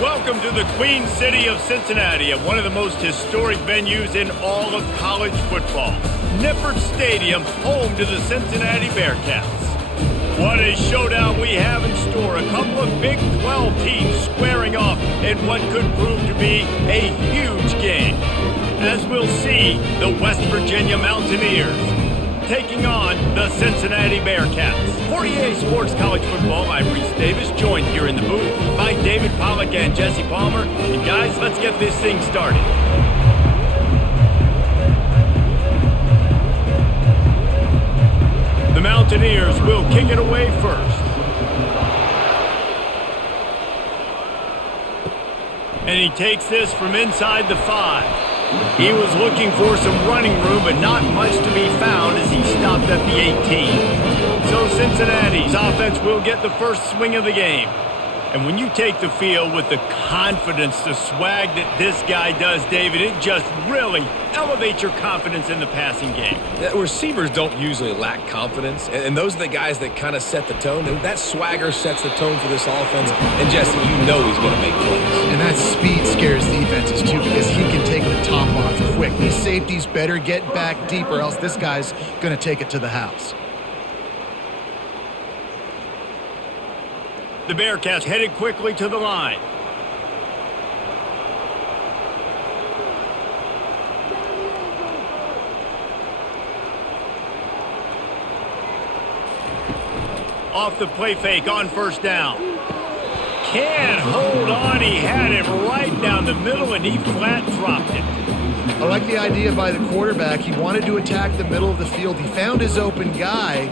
Welcome to the Queen City of Cincinnati at one of the most historic venues in all of college football. Nippert Stadium, home to the Cincinnati Bearcats. What a showdown we have in store. A couple of Big 12 teams squaring off in what could prove to be a huge game. As we'll see, the West Virginia Mountaineers taking on the Cincinnati Bearcats. For EA Sports College Football, I'm Reese Davis, joined here in the booth by David Pollack and Jesse Palmer. And guys, let's get this thing started. The Mountaineers will kick it away first. And he takes this from inside the 5. He was looking for some running room, but not much to be found as he stopped at the 18. So Cincinnati's offense will get the first swing of the game. And when you take the field with the confidence, the swag that this guy does, David, it just really elevates your confidence in the passing game. Receivers don't usually lack confidence, and those are the guys that kind of set the tone. And that swagger sets the tone for this offense. And Jesse, you know he's going to make plays. And that speed scares defenses too, because he can take the top off quick. These safeties better get back deep, or else this guy's going to take it to the house. The Bearcats headed quickly to the line. Off the play fake on first down. Can't hold on. He had it right down the middle, and he flat dropped it. I like the idea by the quarterback. He wanted to attack the middle of the field. He found his open guy.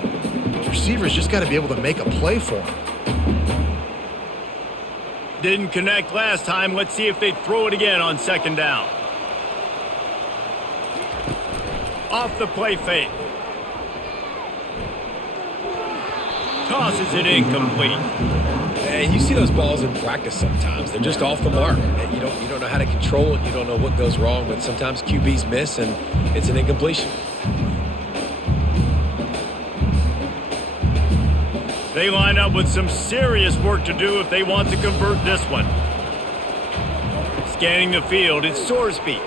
The receiver's just got to be able to make a play for him. Didn't connect last time. Let's see if they throw it again on second down. Off the play fake. Tosses it incomplete. And you see those balls in practice sometimes. They're just off the mark. And you don't know how to control it. You don't know what goes wrong, but sometimes QBs miss and it's an incompletion. They line up with some serious work to do if they want to convert this one. Scanning the field, it's Sorsby.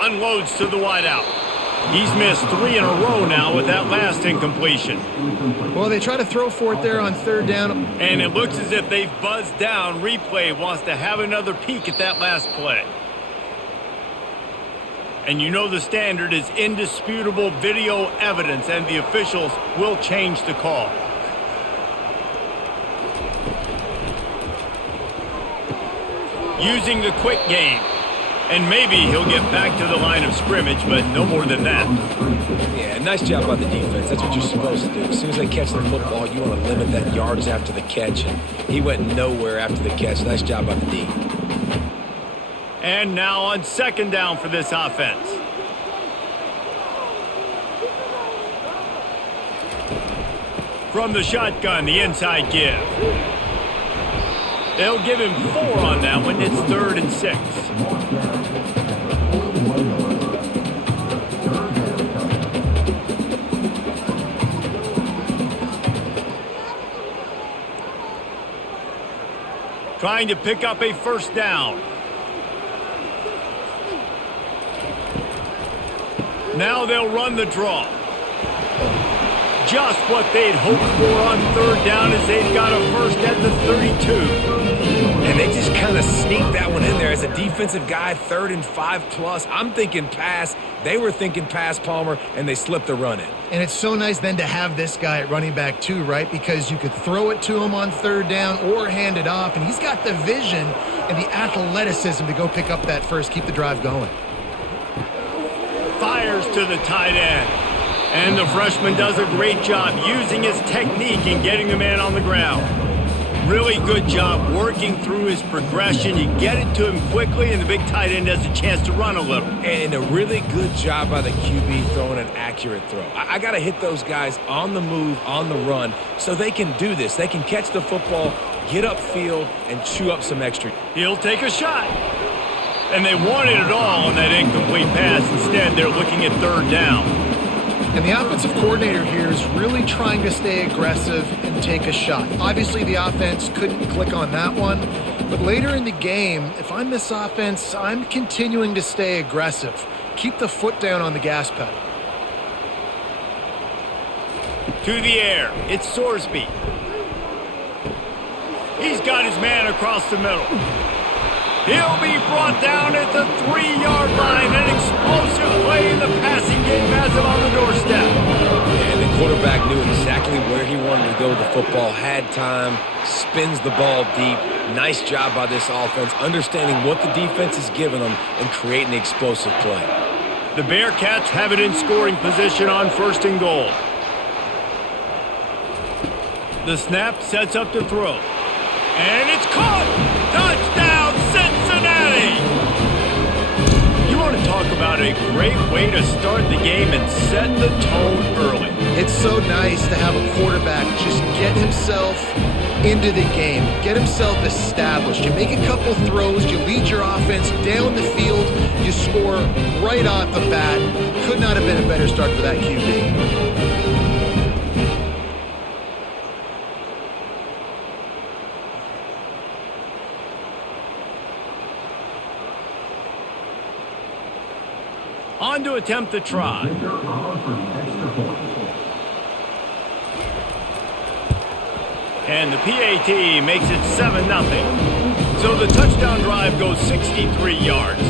Unloads to the wideout. He's missed 3 in a row now with that last incompletion. Well, they try to throw for it there on third down. And it looks as if they've buzzed down. Replay wants to have another peek at that last play. And you know the standard is indisputable video evidence, and the officials will change the call. Using the quick game. And maybe he'll get back to the line of scrimmage, but no more than that. Yeah, nice job by the defense. That's what you're supposed to do. As soon as they catch the football, you want to limit that yards after the catch. And he went nowhere after the catch. Nice job by the D. And now on second down for this offense. From the shotgun, the inside give. They'll give him 4 on that one. It's 3rd and 6. Trying to pick up a first down. Now they'll run the draw. Just what they'd hoped for on third down, as they've got a first at the 32. And they just kind of sneaked that one in there as a defensive guy, 3rd and 5+. I'm thinking pass. They were thinking pass, Palmer, and they slipped the run in. And it's so nice then to have this guy at running back too, right? Because you could throw it to him on third down or hand it off, and he's got the vision and the athleticism to go pick up that first, keep the drive going. Fires to the tight end. And the freshman does a great job using his technique and getting the man on the ground. Really good job working through his progression. You get it to him quickly, and the big tight end has a chance to run a little. And a really good job by the QB throwing an accurate throw. I got to hit those guys on the move, on the run, so they can do this. They can catch the football, get upfield, and chew up some extra. He'll take a shot. And they wanted it all on that incomplete pass. Instead, they're looking at third down. And the offensive coordinator here is really trying to stay aggressive and take a shot. Obviously, the offense couldn't click on that one. But later in the game, if I'm this offense, I'm continuing to stay aggressive. Keep the foot down on the gas pedal. To the air, it's Sorsby. He's got his man across the middle. He'll be brought down at the 3-yard line. An explosive play in the passing game has him on the doorstep. And the quarterback knew exactly where he wanted to go with the football, had time, spins the ball deep. Nice job by this offense, understanding what the defense is giving them and creating the explosive play. The Bearcats have it in scoring position on 1st and goal. The snap sets up to throw. And it's caught! Touchdown, Cincinnati! You want to talk about a great way to start the game and set the tone early. It's so nice to have a quarterback just get himself into the game, get himself established. You make a couple throws, you lead your offense down the field, you score right off the bat. Could not have been a better start for that QB. On to attempt the try. And the PAT makes it 7-0. So the touchdown drive goes 63 yards.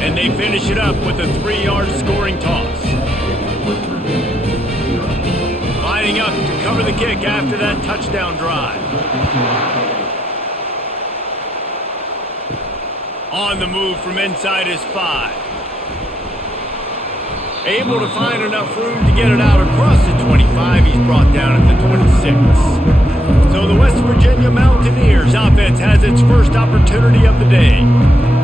And they finish it up with a 3-yard scoring toss. Lining up to cover the kick after that touchdown drive. On the move from inside his 5. Able to find enough room to get it out across the 25. He's brought down at the 26. So the West Virginia Mountaineers offense has its first opportunity of the day.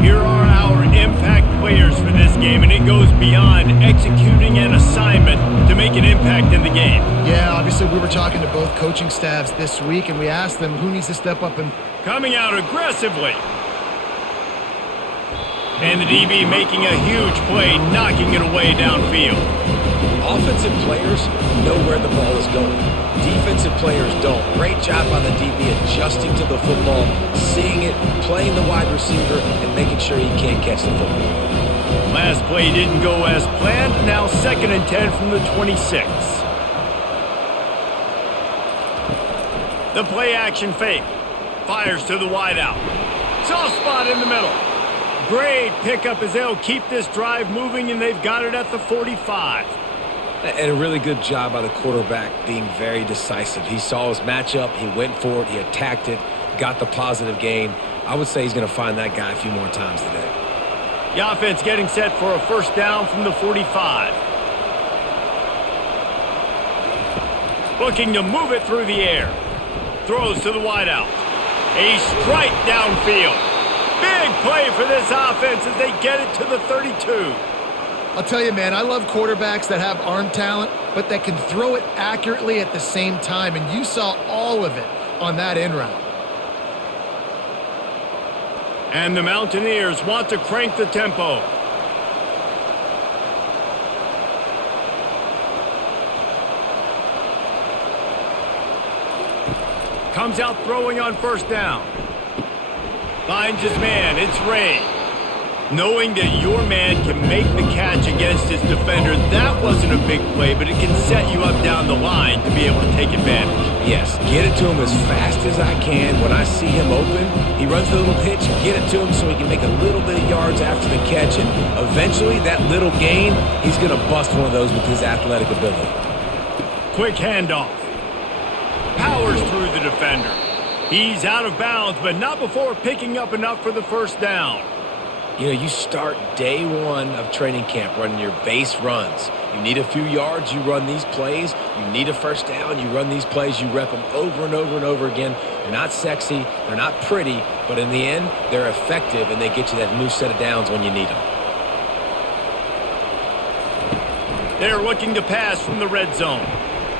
Here are our impact players for this game, and it goes beyond executing an assignment to make an impact in the game. Yeah, obviously we were talking to both coaching staffs this week, and we asked them who needs to step up and... Coming out aggressively. And the DB making a huge play, knocking it away downfield. Offensive players know where the ball is going. Defensive players don't. Great job by the DB adjusting to the football, seeing it, playing the wide receiver, and making sure he can't catch the football. Last play didn't go as planned. Now 2nd and 10 from the 26. The play action fake. Fires to the wideout. Soft spot in the middle. Great pickup as they'll keep this drive moving, and they've got it at the 45. And a really good job by the quarterback being very decisive. He saw his matchup, he went for it, he attacked it, got the positive gain. I would say he's going to find that guy a few more times today. The offense getting set for a 1st down from the 45. Looking to move it through the air. Throws to the wideout. A strike downfield. Big play for this offense as they get it to the 32. I'll tell you, man, I love quarterbacks that have arm talent, but that can throw it accurately at the same time, and you saw all of it on that end route. And the Mountaineers want to crank the tempo. Comes out throwing on 1st down. Finds his man, it's Ray. Knowing that your man can make the catch against his defender, that wasn't a big play, but it can set you up down the line to be able to take advantage. Yes, get it to him as fast as I can. When I see him open, he runs the little hitch, get it to him so he can make a little bit of yards after the catch, and eventually that little gain, he's going to bust one of those with his athletic ability. Quick handoff. Powers through the defender. He's out of bounds, but not before picking up enough for the 1st down. You know, you start day 1 of training camp running your base runs. You need a few yards, you run these plays. You need a 1st down, you run these plays. You rep them over and over and over again. They're not sexy, they're not pretty, but in the end, they're effective, and they get you that new set of downs when you need them. They're looking to pass from the red zone.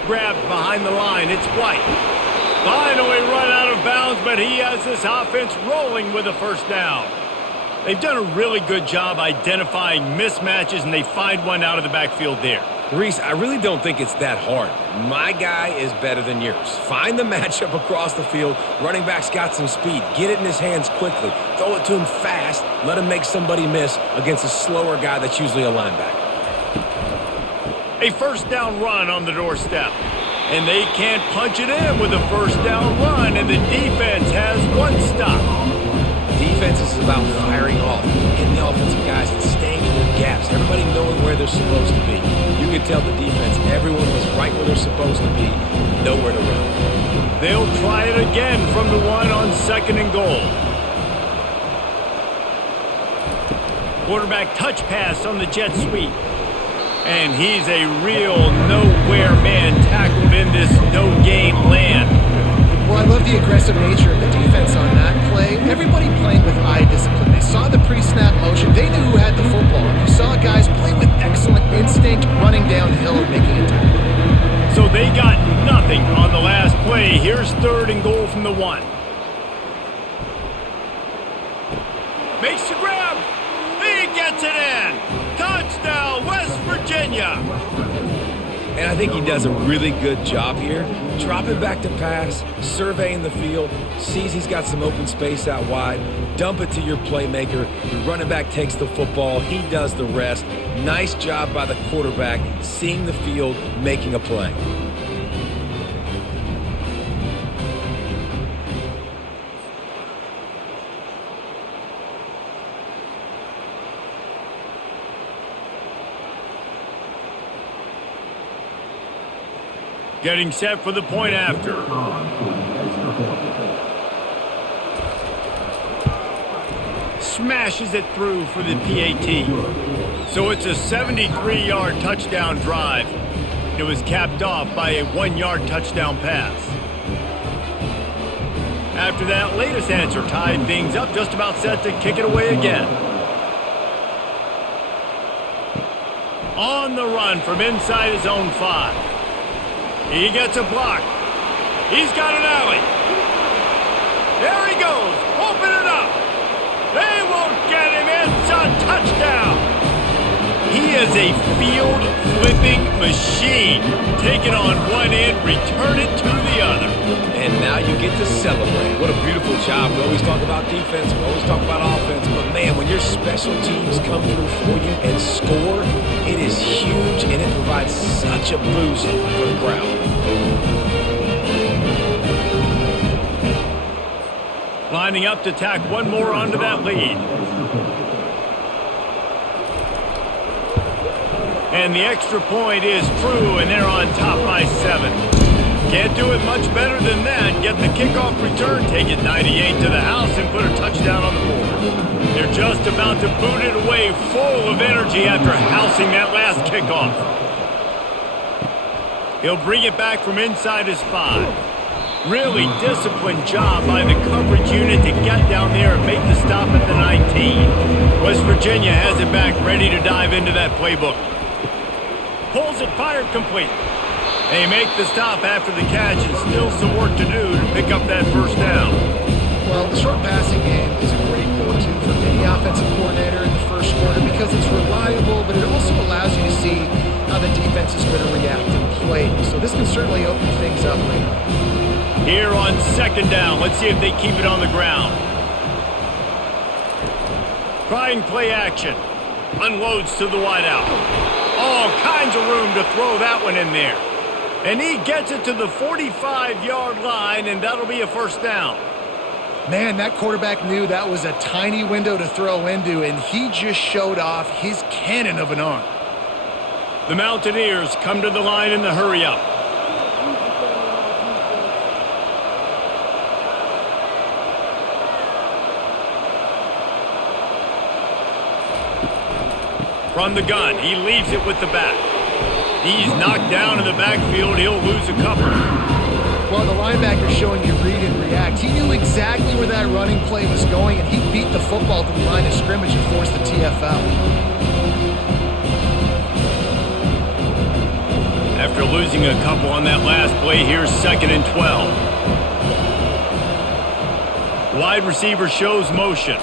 Grabbed behind the line, it's White. Finally run out of bounds, but he has this offense rolling with a 1st down. They've done a really good job identifying mismatches, and they find one out of the backfield there. Reese, I really don't think it's that hard. My guy is better than yours. Find the matchup across the field. Running back's got some speed. Get it in his hands quickly. Throw it to him fast. Let him make somebody miss against a slower guy that's usually a linebacker. A first down run on the doorstep. And they can't punch it in with a first down run, and the defense has one stop. Defense is about firing off, hitting the offensive guys and staying in their gaps, everybody knowing where they're supposed to be. You can tell the defense, everyone was right where they're supposed to be, nowhere to run. They'll try it again from the one on 2nd and goal. Quarterback touch pass on the jet sweep. And he's a real nowhere man tackled in this no-gain land. Well, I love the aggressive nature of the defense on that play. Everybody playing with eye discipline. They saw the pre-snap motion. They knew who had the football. You saw guys play with excellent instinct, running downhill and making a tackle. So they got nothing on the last play. Here's 3rd and goal from the 1. Makes the grab. He gets it in. Touchdown, West Virginia. And I think he does a really good job here. Dropping back to pass, surveying the field, sees he's got some open space out wide, dump it to your playmaker. Your running back takes the football. He does the rest. Nice job by the quarterback, seeing the field, making a play. Getting set for the point after. Smashes it through for the PAT. So it's a 73-yard touchdown drive. It was capped off by a 1-yard touchdown pass. After that latest answer tied things up, just about set to kick it away again. On the run from inside his own 5. He gets a block. He's got an alley. There he goes. Open it up. They won't get him. It's a touchdown. He is a field-flipping machine. Take it on one end, return it to the other. And now you get to celebrate. What a beautiful job. We always talk about defense. We always talk about offense. But, man, when your special teams come through for you and score, it is huge, and it provides such a boost for the crowd. Lining up to tack one more onto that lead. And the extra point is true, and they're on top by 7. Can't do it much better than that. Get the kickoff return, take it 98 to the house, and put a touchdown on the board. They're just about to boot it away, full of energy after housing that last kickoff. He'll bring it back from inside his 5. Really disciplined job by the coverage unit to get down there and make the stop at the 19. West Virginia has it back, ready to dive into that playbook. Pulls it, fired complete. They make the stop after the catch, and still some work to do to pick up that first down. Well, the short passing game is a great go-to for any offensive coordinator in the first quarter because it's reliable, but it also allows you to see how the defense is going to react and play. So this can certainly open things up later. Here on 2nd down, let's see if they keep it on the ground. Trying play action. Unloads to the wideout. All kinds of room to throw that one in there. And he gets it to the 45-yard line, and that'll be a first down. Man, that quarterback knew that was a tiny window to throw into, and he just showed off his cannon of an arm. The Mountaineers come to the line in the hurry-up. From the gun, he leaves it with the back. He's knocked down in the backfield. He'll lose a couple. Well, the linebacker showing you read and react. He knew exactly where that running play was going, and he beat the football to the line of scrimmage and forced the TFL. After losing a couple on that last play, here's 2nd and 12. Wide receiver shows motion.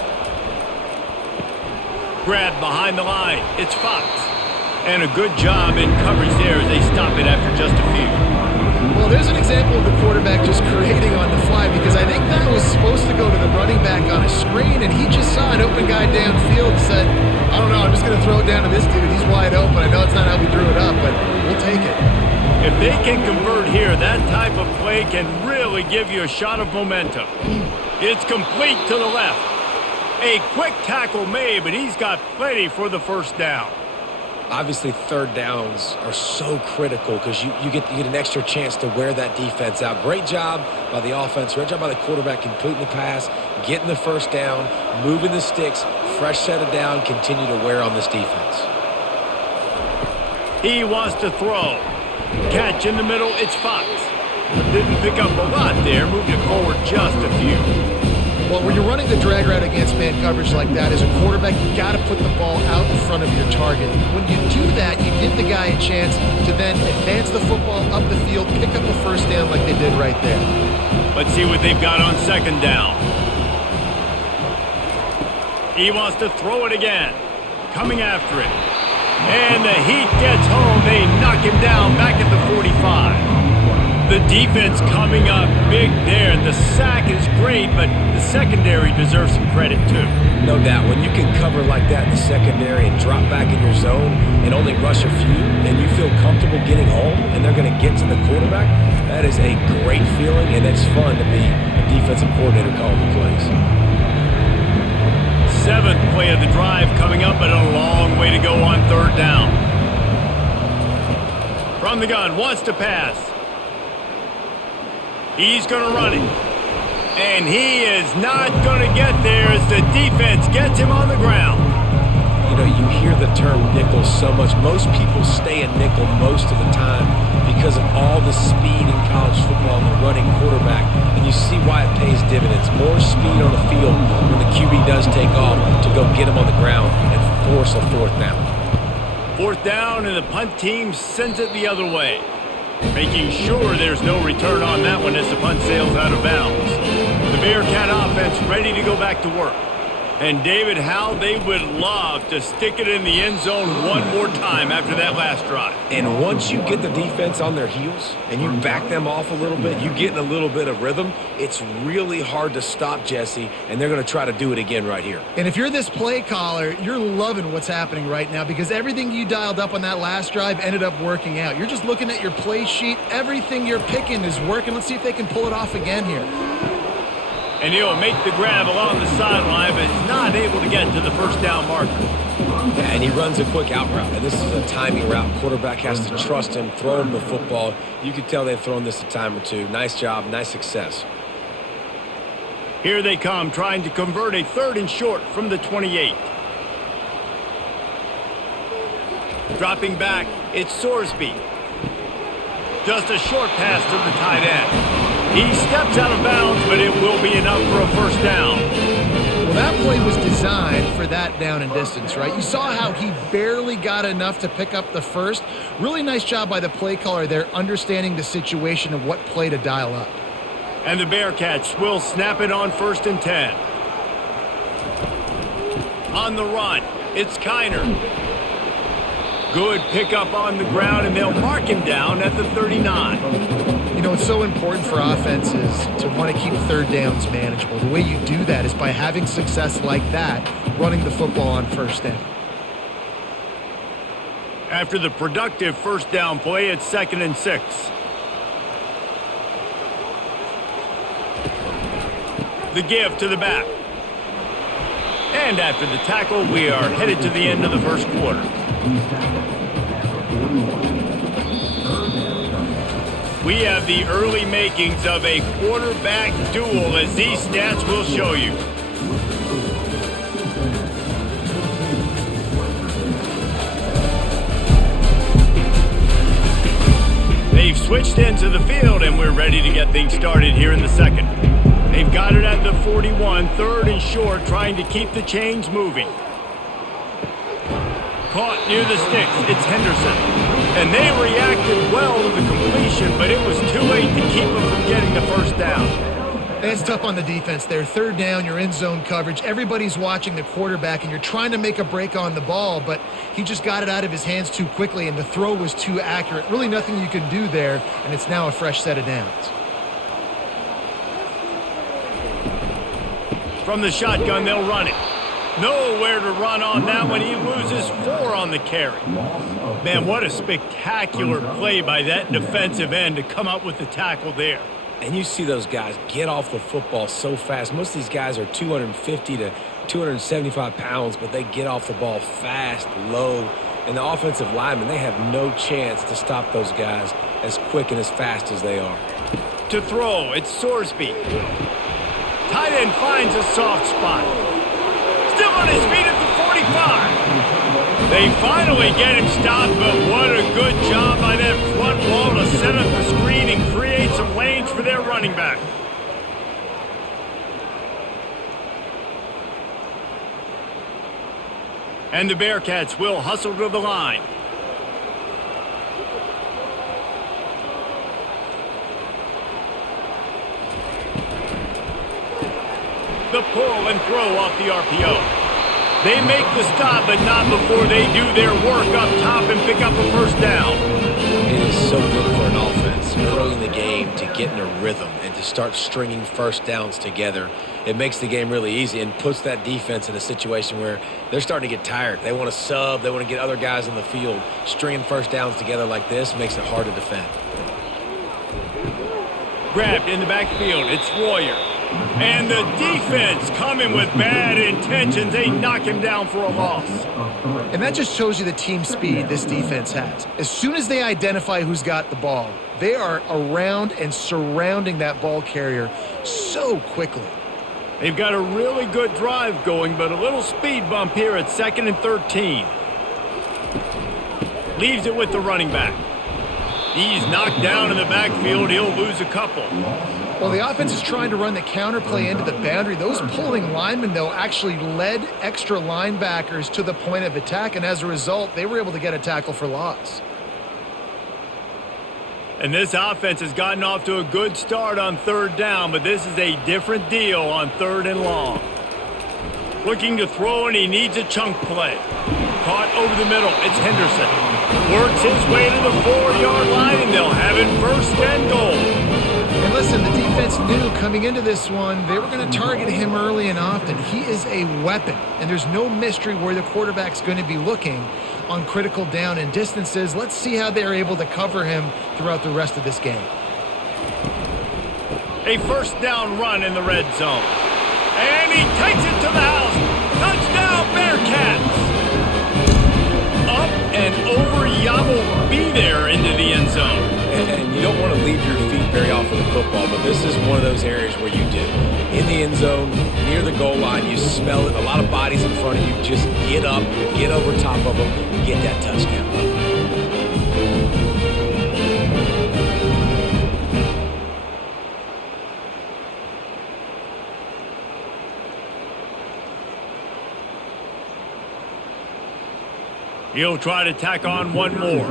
Grab behind the line. It's Fox. And a good job in coverage there as they stop it after just a few. Well, there's an example of the quarterback just creating on the fly, because I think that was supposed to go to the running back on a screen, and he just saw an open guy downfield and said, I don't know, I'm just going to throw it down to this dude. He's wide open. I know it's not how we drew it up, but we'll take it. If they can convert here, that type of play can really give you a shot of momentum. It's complete to the left. A quick tackle made, but he's got plenty for the first down. Obviously, third downs are so critical because you get an extra chance to wear that defense out. Great job by the offense. Great job by the quarterback completing the pass, getting the first down, moving the sticks, fresh set of down, continue to wear on this defense. He wants to throw. Catch in the middle, it's Fox. Didn't pick up a lot there, moved it forward just a few. Well, when you're running the drag route against man coverage like that, as a quarterback, you got to put the ball out in front of your target. When you do that, you give the guy a chance to then advance the football up the field, pick up a first down like they did right there. Let's see what they've got on second down. He wants to throw it again. Coming after it. And the heat gets home. They knock him down back at the 45. The defense coming up big there. The sack is great, but the secondary deserves some credit too. No doubt. When you can cover like that in the secondary and drop back in your zone and only rush a few, and you feel comfortable getting home and they're going to get to the quarterback, that is a great feeling, and it's fun to be a defensive coordinator calling the plays. Seventh play of the drive coming up, but a long way to go on third down. From the gun, wants to pass. He's going to run it. And he is not going to get there as the defense gets him on the ground. You know, you hear the term nickel so much. Most people stay in nickel most of the time because of all the speed in college football and the running quarterback. And you see why it pays dividends. More speed on the field when the QB does take off to go get him on the ground and force a fourth down. Fourth down, and the punt team sends it the other way. Making sure there's no return on that one as the punt sails out of bounds. The Bearcat offense ready to go back to work. And David, how they would love to stick it in the end zone one more time after that last drive. And once you get the defense on their heels and you back them off a little bit, you get in a little bit of rhythm, it's really hard to stop, Jesse, and they're going to try to do it again right here. And if you're this play caller, you're loving what's happening right now because everything you dialed up on that last drive ended up working out. You're just looking at your play sheet. Everything you're picking is working. Let's see if they can pull it off again here. And he'll make the grab along the sideline, but is not able to get to the first down marker. Yeah, and he runs a quick out route, and this is a timing route. Quarterback has to trust him, throw him the football. You can tell they've thrown this a time or two. Nice job, nice success. Here they come, trying to convert a third and short from the 28. Dropping back, it's Sorsby. Just a short pass to the tight end. He steps out of bounds, but it will be enough for a first down. Well, that play was designed for that down and distance, right? You saw how he barely got enough to pick up the first. Really nice job by the play caller there, understanding the situation of what play to dial up. And the Bearcats will snap it on 1st and 10. On the run, it's Kiner. Good pickup on the ground, and they'll mark him down at the 39. You know, it's so important for offenses to want to keep third downs manageable. The way you do that is by having success like that, running the football on first down. After the productive first down play, it's 2nd and 6. The give to the back. And after the tackle, we are headed to the end of the first quarter. We have the early makings of a quarterback duel, as these stats will show you. They've switched into the field, and we're ready to get things started here in the second. They've got it at the 41, third and short, trying to keep the chains moving. Caught near the sticks, it's Henderson. And they reacted well to the completion, but it was too late to keep them from getting the first down. And it's tough on the defense there. Third down, you're in zone coverage. Everybody's watching the quarterback, and you're trying to make a break on the ball, but he just got it out of his hands too quickly, and the throw was too accurate. Really nothing you can do there, and it's now a fresh set of downs. From the shotgun, they'll run it. Nowhere to run on that one. He loses 4 on the carry. Man, what a spectacular play by that defensive end to come up with the tackle there. And you see those guys get off the football so fast. Most of these guys are 250 to 275 pounds, but they get off the ball fast, low. And the offensive linemen, they have no chance to stop those guys as quick and as fast as they are. To throw, it's Sorsby. Tight end finds a soft spot. Still on his feet at the 45. They finally get him stopped, but what a good job by that front wall to set up the screen and create some lanes for their running back. And the Bearcats will hustle to the line. The pull and throw off the RPO. They make the stop, but not before they do their work up top and pick up a first down. It is so good for an offense early in the game to get in a rhythm and to start stringing first downs together. It makes the game really easy and puts that defense in a situation where they're starting to get tired. They want to sub. They want to get other guys on the field. Stringing first downs together like this makes it hard to defend. Grabbed in the backfield. It's Royer. And the defense coming with bad intentions. They knock him down for a loss. And that just shows you the team speed this defense has. As soon as they identify who's got the ball, they are around and surrounding that ball carrier so quickly. They've got a really good drive going, but a little speed bump here at 2nd and 13. Leaves it with the running back. He's knocked down in the backfield. He'll lose a couple. Well, the offense is trying to run the counterplay into the boundary. Those pulling linemen, though, actually led extra linebackers to the point of attack, and as a result, they were able to get a tackle for loss. And this offense has gotten off to a good start on 3rd down, but this is a different deal on 3rd and long. Looking to throw, and he needs a chunk play. Caught over the middle. It's Henderson. Works his way to the 4-yard line, and they'll have it 1st and goal. And listen, the defense knew coming into this one, they were going to target him early and often. He is a weapon, and there's no mystery where the quarterback's going to be looking on critical down and distances. Let's see how they're able to cover him throughout the rest of this game. A 1st down run in the red zone. And he takes it to the house. Touchdown, Bearcats! Up and over, Yamo be there into the end zone. And you don't want to leave your feet very often in football, but this is one of those areas where you do. In the end zone, near the goal line, you smell it. A lot of bodies in front of you. Just get up, get over top of them, get that touchdown. He'll try to tack on one more.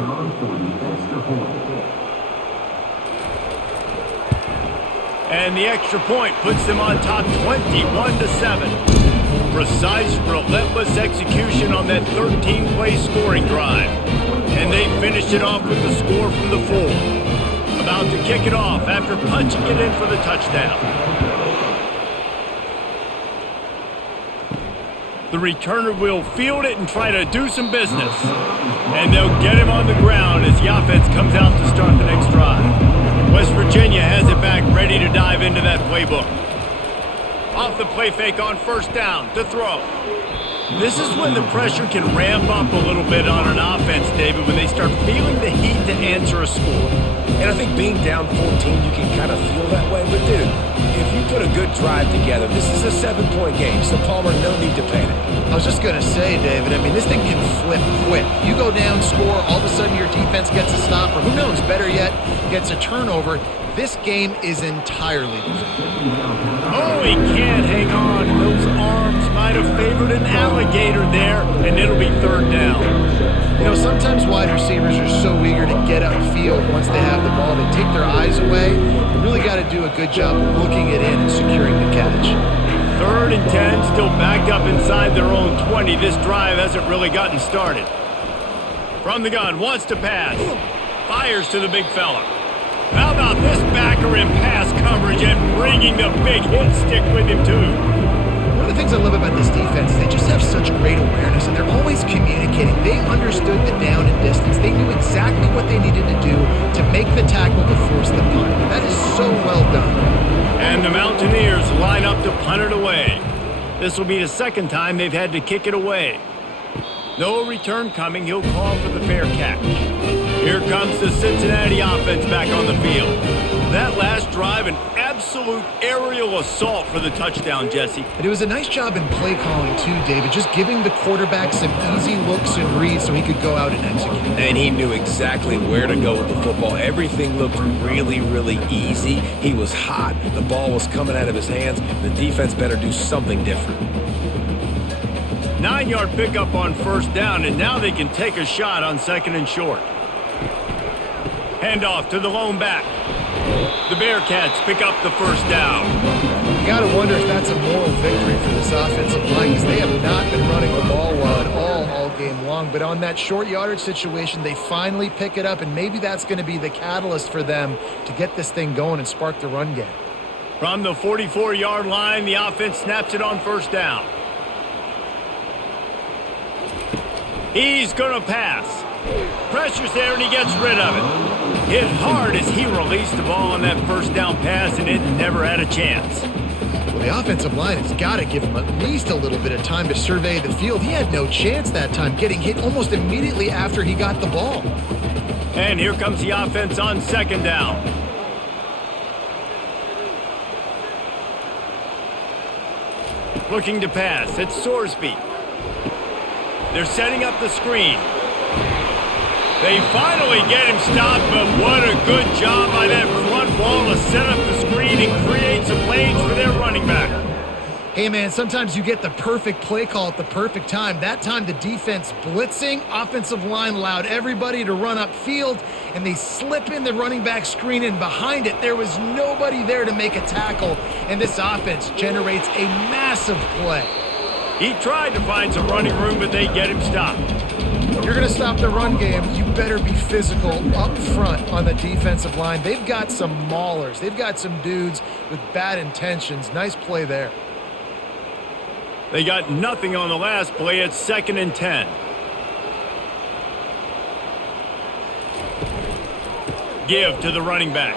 And the extra point puts them on top 21-7. Precise, relentless execution on that 13-play scoring drive. And they finished it off with the score from the 4. About to kick it off after punching it in for the touchdown. The returner will field it and try to do some business. And they'll get him on the ground as the offense comes out to start the next drive. West Virginia has it back, ready to dive into that playbook. Off the play fake on 1st down to throw. This is when the pressure can ramp up a little bit on an offense, David, when they start feeling the heat to answer a score. And I think being down 14, you can kind of feel that way. But, dude, if you put a good drive together, this is a 7-point game, so Palmer, no need to panic. I was just going to say, David, I mean, this thing can flip quick. You go down, score, all of a sudden your defense gets a stop, or who knows, better yet, gets a turnover. This game is entirely different. Oh, he can't hang on. Those arms might have favored an alligator there, and it'll be 3rd down. You know, sometimes wide receivers are so eager to get upfield once they have the ball. They take their eyes away. You really got to do a good job looking it in and securing the catch. 3rd and 10, still backed up inside their own 20. This drive hasn't really gotten started. From the gun, wants to pass. Fires to the big fella. How about this backer in pass coverage and bringing the big hit stick with him, too? One of the things I love about this defense, they just have such great awareness, and they're always communicating. They understood the down and distance. They knew exactly what they needed to do to make the tackle to force the punt. That is so well done. And the Mountaineers line up to punt it away. This will be the 2nd time they've had to kick it away. No return coming. He'll call for the fair catch. Here comes the Cincinnati offense back on the field. That last drive, an absolute aerial assault for the touchdown, Jesse. But it was a nice job in play calling too, David, just giving the quarterback some easy looks and reads so he could go out and execute. And he knew exactly where to go with the football. Everything looked really, really easy. He was hot. The ball was coming out of his hands. The defense better do something different. 9-yard pickup on 1st down, and now they can take a shot on 2nd and short. Handoff to the lone back. The Bearcats pick up the 1st down. You got to wonder if that's a moral victory for this offensive line, because they have not been running the ball well at all game long. But on that short yardage situation, they finally pick it up, and maybe that's going to be the catalyst for them to get this thing going and spark the run game. From the 44-yard line, the offense snaps it on 1st down. He's going to pass. Pressure's there, and he gets rid of it. Hit hard as he released the ball on that 1st down pass, and it never had a chance. Well, the offensive line has got to give him at least a little bit of time to survey the field. He had no chance that time, getting hit almost immediately after he got the ball. And here comes the offense on 2nd down. Looking to pass. It's Sorsby. They're setting up the screen. They finally get him stopped, but what a good job by that front wall to set up the screen and create some lanes for their running back. Hey, man, sometimes you get the perfect play call at the perfect time. That time the defense blitzing, offensive line allowed everybody to run upfield, and they slip in the running back screen, and behind it there was nobody there to make a tackle, and this offense generates a massive play. He tried to find some running room, but they get him stopped. If you're going to stop the run game, you better be physical up front on the defensive line. They've got some maulers. They've got some dudes with bad intentions. Nice play there. They got nothing on the last play. It's 2nd and 10. Give to the running back.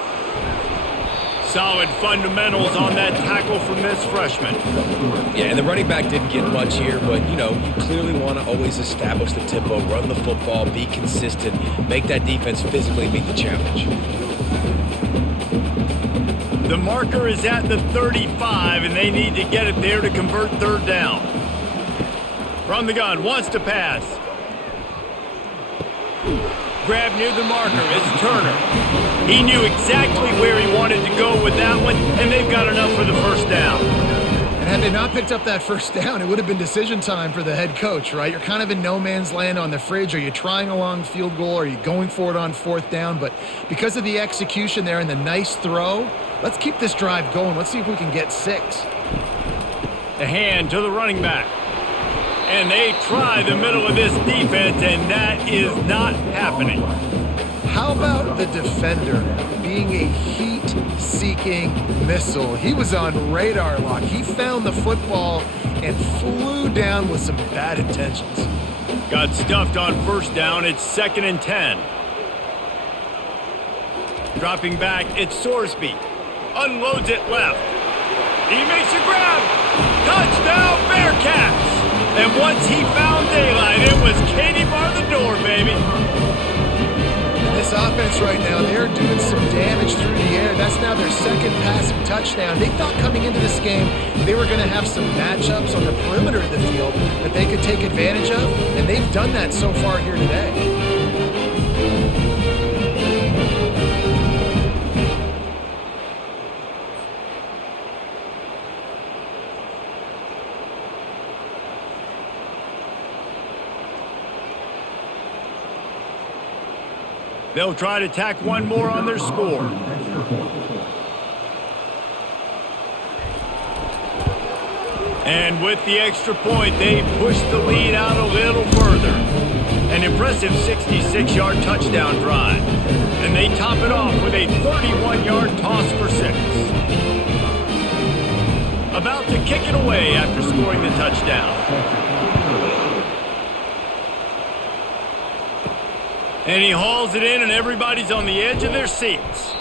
Solid fundamentals on that tackle from this freshman. Yeah, and the running back didn't get much here, but, you know, you clearly want to always establish the tempo, run the football, be consistent, make that defense physically meet the challenge. The marker is at the 35, and they need to get it there to convert 3rd down. From the gun, wants to pass. Grab near the marker. It's Turner. He knew exactly where he wanted to go with that one, and they've got enough for the 1st down. And had they not picked up that 1st down, it would have been decision time for the head coach, right? You're kind of in no man's land on the fridge. Are you trying a long field goal? Are you going for it on 4th down? But because of the execution there and the nice throw, let's keep this drive going. Let's see if we can get 6. The hand to the running back. And they try the middle of this defense, and that is not happening. How about the defender being a heat-seeking missile? He was on radar lock. He found the football and flew down with some bad intentions. Got stuffed on 1st down. It's 2nd and 10. Dropping back, it's Sorsby. Unloads it left. He makes a grab. Touchdown, Bearcats! And once he found daylight, it was Katie bar the door, baby. And this offense right now, they're doing some damage through the air. That's now their 2nd passing touchdown. They thought coming into this game they were going to have some matchups on the perimeter of the field that they could take advantage of, and they've done that so far here today. They'll try to tack one more on their score. And with the extra point, they push the lead out a little further. An impressive 66-yard touchdown drive. And they top it off with a 31-yard toss for 6. About to kick it away after scoring the touchdown. And he hauls it in, and everybody's on the edge of their seats.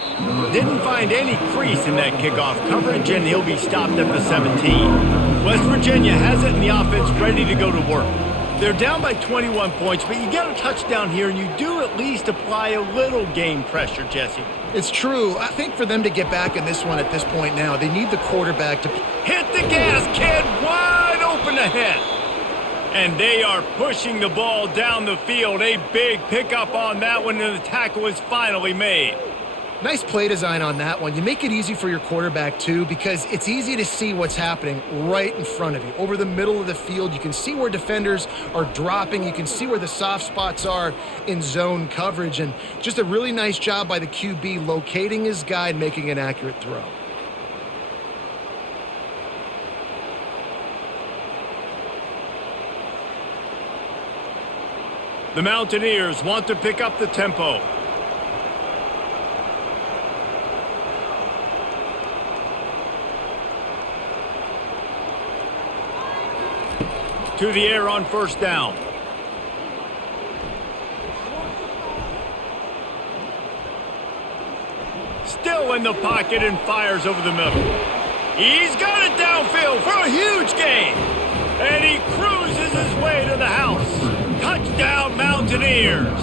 Didn't find any crease in that kickoff coverage, and he'll be stopped at the 17. West Virginia has it, and the offense ready to go to work. They're down by 21 points, but you get a touchdown here, and you do at least apply a little game pressure, Jesse. It's true. I think for them to get back in this one at this point now, they need the quarterback to hit the gas, kid, wide open ahead. And they are pushing the ball down the field. A big pickup on that one, and the tackle is finally made. Nice play design on that one. You make it easy for your quarterback, too, because it's easy to see what's happening right in front of you. Over the middle of the field, you can see where defenders are dropping. You can see where the soft spots are in zone coverage. And just a really nice job by the QB locating his guy and making an accurate throw. The Mountaineers want to pick up the tempo. To the air on first down. Still in the pocket and fires over the middle. He's got it downfield for a huge gain. And he cruises his way to the house. Touchdown, Mountaineers.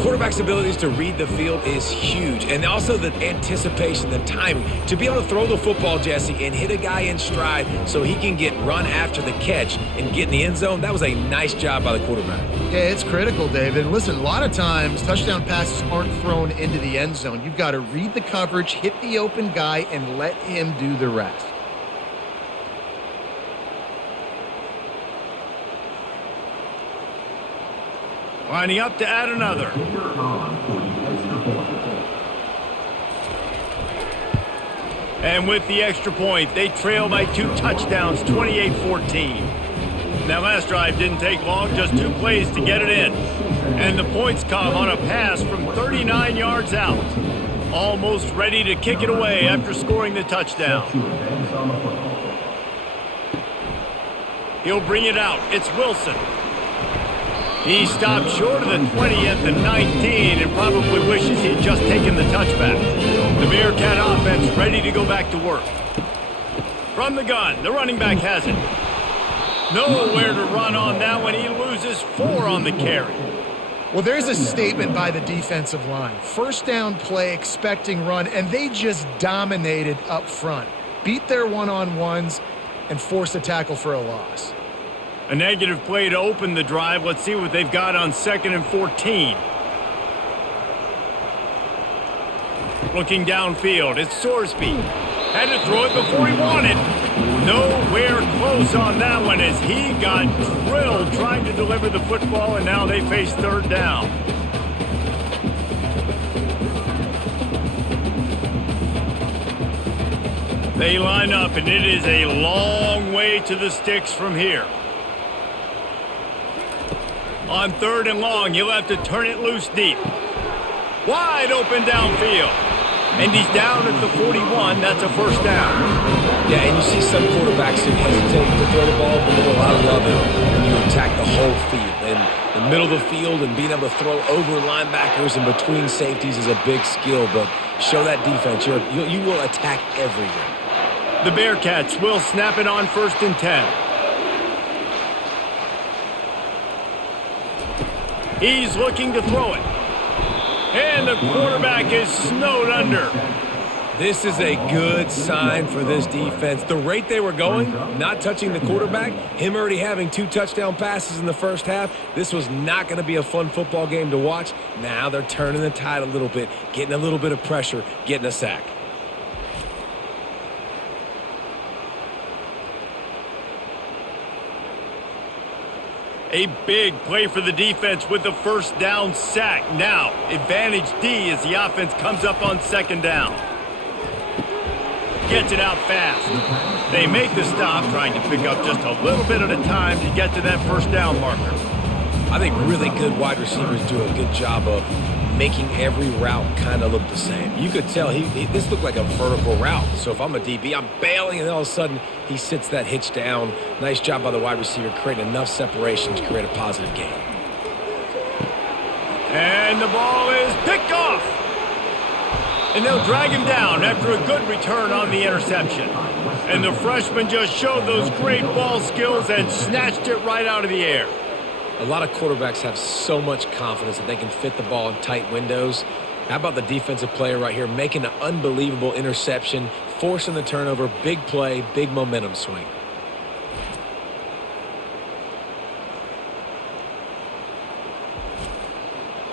Quarterback's abilities to read the field is huge, and also the anticipation, the timing. To be able to throw the football, Jesse, and hit a guy in stride so he can get run after the catch and get in the end zone, that was a nice job by the quarterback. Yeah, it's critical, David. Listen, a lot of times touchdown passes aren't thrown into the end zone. You've got to read the coverage, hit the open guy, and let him do the rest. Lining up to add another. And with the extra point, they trail by 2 touchdowns, 28-14. That last drive didn't take long, just 2 plays to get it in. And the points come on a pass from 39 yards out. Almost ready to kick it away after scoring the touchdown. He'll bring it out. It's Wilson. He stopped short of the 20 at the 19 and probably wishes he had just taken the touchback. The Bearcat offense ready to go back to work. From the gun, the running back has it. Nowhere to run on that one. He loses 4 on the carry. Well, there's a statement by the defensive line. First down play, expecting run, and they just dominated up front. Beat their one-on-ones and forced a tackle for a loss. A negative play to open the drive. Let's see what they've got on 2nd and 14. Looking downfield, it's Sorsby. Had to throw it before he wanted. Nowhere close on that one as he got drilled trying to deliver the football, and now they face 3rd down. They line up, and it is a long way to the sticks from here. On 3rd and long, he'll have to turn it loose deep. Wide open downfield. And he's down at the 41. That's a 1st down. Yeah, and you see some quarterbacks who hesitate to throw the ball in the middle. I love it when you attack the whole field. And the middle of the field and being able to throw over linebackers and between safeties is a big skill. But show that defense. You will attack everywhere. The Bearcats will snap it on 1st and 10. He's looking to throw it. And the quarterback is snowed under. This is a good sign for this defense. The rate they were going, not touching the quarterback, him already having 2 touchdown passes in the first half, this was not going to be a fun football game to watch. Now they're turning the tide a little bit, getting a little bit of pressure, getting a sack. A big play for the defense with the first down sack. Now, advantage D as the offense comes up on second down. Gets it out fast. They make the stop, trying to pick up just a little bit at a time to get to that first down marker. I think really good wide receivers do a good job of making every route kind of look the same. You could tell this looked like a vertical route. So if I'm a DB, I'm bailing, and all of a sudden he sits that hitch down. Nice job by the wide receiver, creating enough separation to create a positive gain. And the ball is picked off. And they'll drag him down after a good return on the interception. And the freshman just showed those great ball skills and snatched it right out of the air. A lot of quarterbacks have so much confidence that they can fit the ball in tight windows. How about the defensive player right here making an unbelievable interception, forcing the turnover, big play, big momentum swing.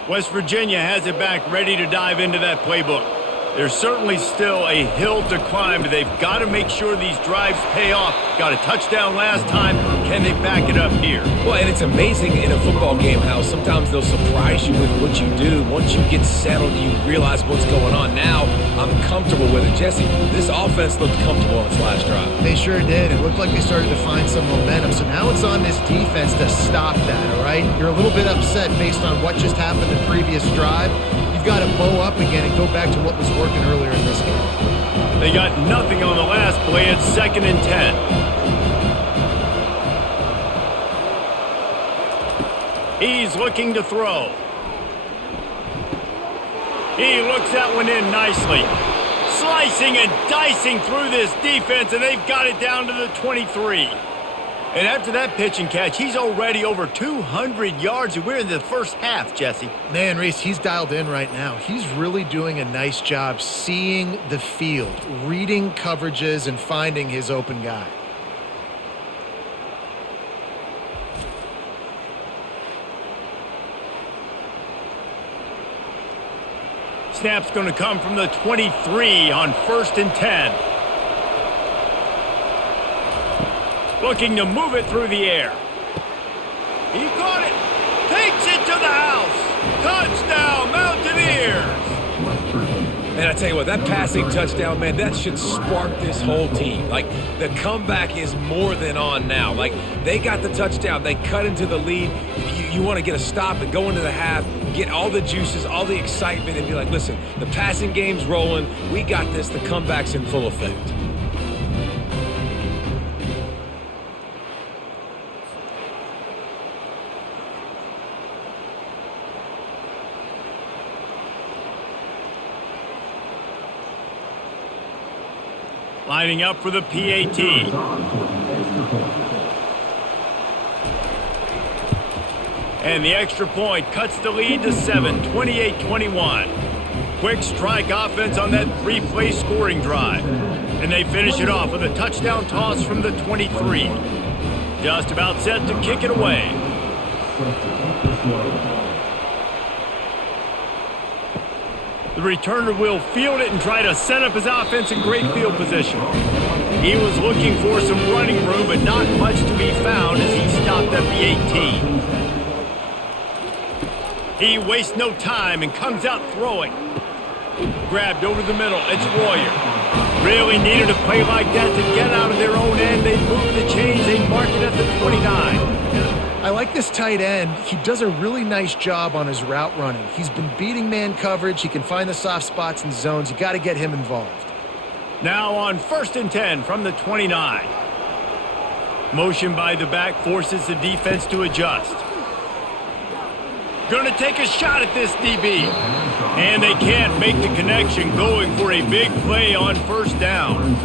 West Virginia has it back, ready to dive into that playbook. There's certainly still a hill to climb, but they've got to make sure these drives pay off. Got a touchdown last time. Can they back it up here? Well, and it's amazing in a football game how sometimes they'll surprise you with what you do. Once you get settled, you realize what's going on. Now, I'm comfortable with it. Jesse, this offense looked comfortable on its last drive. They sure did. It looked like they started to find some momentum. So now it's on this defense to stop that, all right? You're a little bit upset based on what just happened the previous drive. You've got to bow up again and go back to what was working earlier in this game. They got nothing on the last play. It's 2nd and 10. He's looking to throw. He looks that one in nicely. Slicing and dicing through this defense, and they've got it down to the 23. And after that pitch and catch, he's already over 200 yards, and we're in the first half, Jesse. Man, Reese, he's dialed in right now. He's really doing a nice job seeing the field, reading coverages, and finding his open guy. Snap's going to come from the 23 on 1st and 10. Looking to move it through the air. He caught it. Takes it to the house. Touchdown, Mountaineers. And I tell you what, that passing touchdown, man, that should spark this whole team. Like, the comeback is more than on now. Like, they got the touchdown. They cut into the lead. You want to get a stop and go into the half, get all the juices, all the excitement, and be like, listen, the passing game's rolling. We got this. The comeback's in full effect. Lining up for the PAT. And the extra point cuts the lead to 7, 28-21. Quick strike offense on that 3-play scoring drive. And they finish it off with a touchdown toss from the 23. Just about set to kick it away. The returner will field it and try to set up his offense in great field position. He was looking for some running room, but not much to be found as he stopped at the 18. He wastes no time and comes out throwing. Grabbed over the middle. It's Royer. Really needed a play like that to get out of their own end. They move the chains. They mark it at the 29. I like this tight end. He does a really nice job on his route running. He's been beating man coverage. He can find the soft spots and zones. You got to get him involved. Now on 1st and 10 from the 29. Motion by the back forces the defense to adjust. Going to take a shot at this DB. And they can't make the connection, going for a big play on 1st down.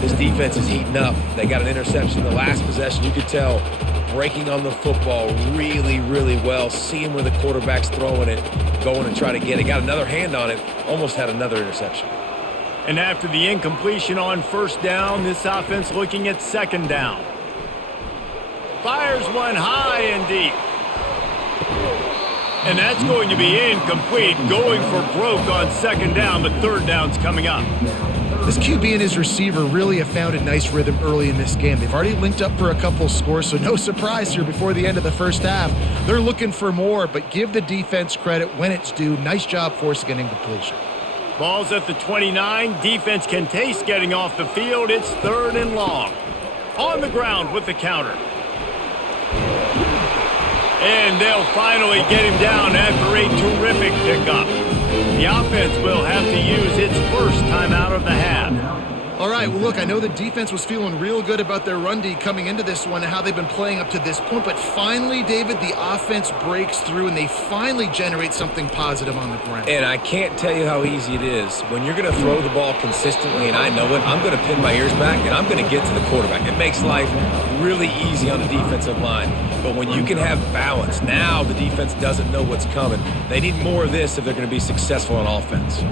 This defense is heating up. They got an interception the last possession. You could tell breaking on the football really, really well, seeing where the quarterback's throwing it, going and try to get it. Got another hand on it, almost had another interception. And after the incompletion on 1st down, this offense looking at 2nd down. Fires one high and deep. And that's going to be incomplete, going for broke on 2nd down, but 3rd down's coming up. This QB and his receiver really have found a nice rhythm early in this game. They've already linked up for a couple scores, so no surprise here before the end of the first half. They're looking for more, but give the defense credit when it's due. Nice job forcing an incompletion. Ball's at the 29. Defense can taste getting off the field. It's 3rd and long. On the ground with the counter. And they'll finally get him down after a terrific pickup. The offense will have to use its first timeout of the half. All right, well, look, I know the defense was feeling real good about their run D coming into this one and how they've been playing up to this point, but finally, David, the offense breaks through and they finally generate something positive on the ground. And I can't tell you how easy it is. When you're going to throw the ball consistently, and I know it, I'm going to pin my ears back and I'm going to get to the quarterback. It makes life really easy on the defensive line. But when you can have balance, now the defense doesn't know what's coming. They need more of this if they're going to be successful on offense.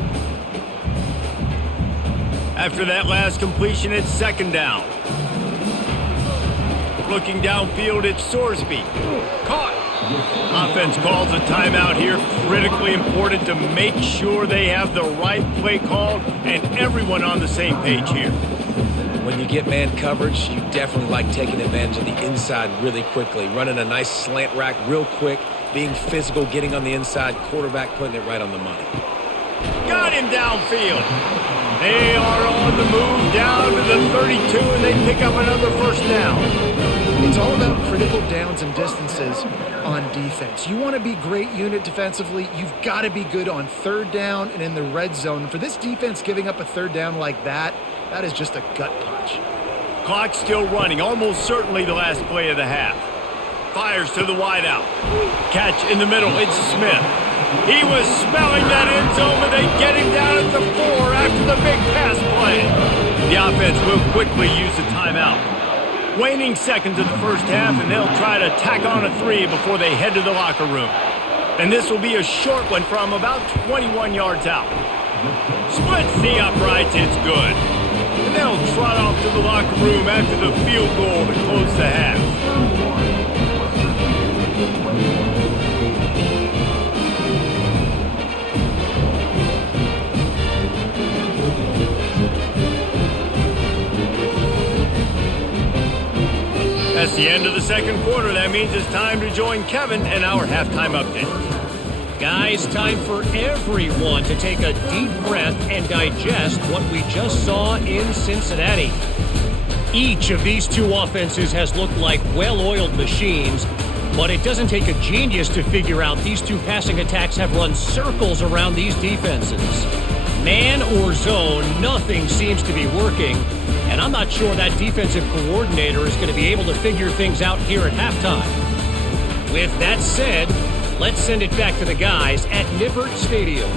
After that last completion, it's 2nd down. Looking downfield, it's Sorsby. Caught. Offense calls a timeout here. Critically important to make sure they have the right play called and everyone on the same page here. When you get man coverage, you definitely like taking advantage of the inside really quickly. Running a nice slant rack real quick, being physical, getting on the inside, quarterback putting it right on the money. Got him downfield. They are on the move down to the 32, and they pick up another 1st down. It's all about critical downs and distances on defense. You want to be great unit defensively, you've got to be good on 3rd down and in the red zone. For this defense giving up a 3rd down like that, that is just a gut punch. Clock still running, almost certainly the last play of the half. Fires to the wideout. Catch in the middle, it's Smith. He was smelling that end zone, but they get him down at the 4 after the big pass play. The offense will quickly use a timeout. Waning seconds of the first half, and they'll try to tack on a 3 before they head to the locker room. And this will be a short one from about 21 yards out. Splits the uprights, it's good. And they'll trot off to the locker room after the field goal to close the half. That's the end of the 2nd quarter. That means it's time to join Kevin and our halftime update. Guys, time for everyone to take a deep breath and digest what we just saw in Cincinnati. Each of these two offenses has looked like well-oiled machines, but it doesn't take a genius to figure out these two passing attacks have run circles around these defenses. Man or zone, nothing seems to be working, and I'm not sure that defensive coordinator is going to be able to figure things out here at halftime. With that said, let's send it back to the guys at Nippert Stadium.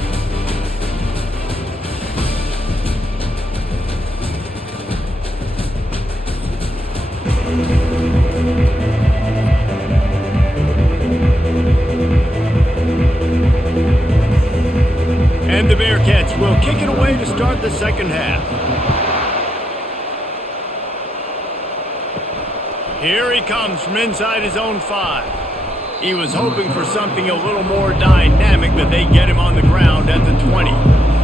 And the Bearcats will kick it away to start the 2nd half. Here he comes from inside his own 5. He was hoping for something a little more dynamic, but they get him on the ground at the 20.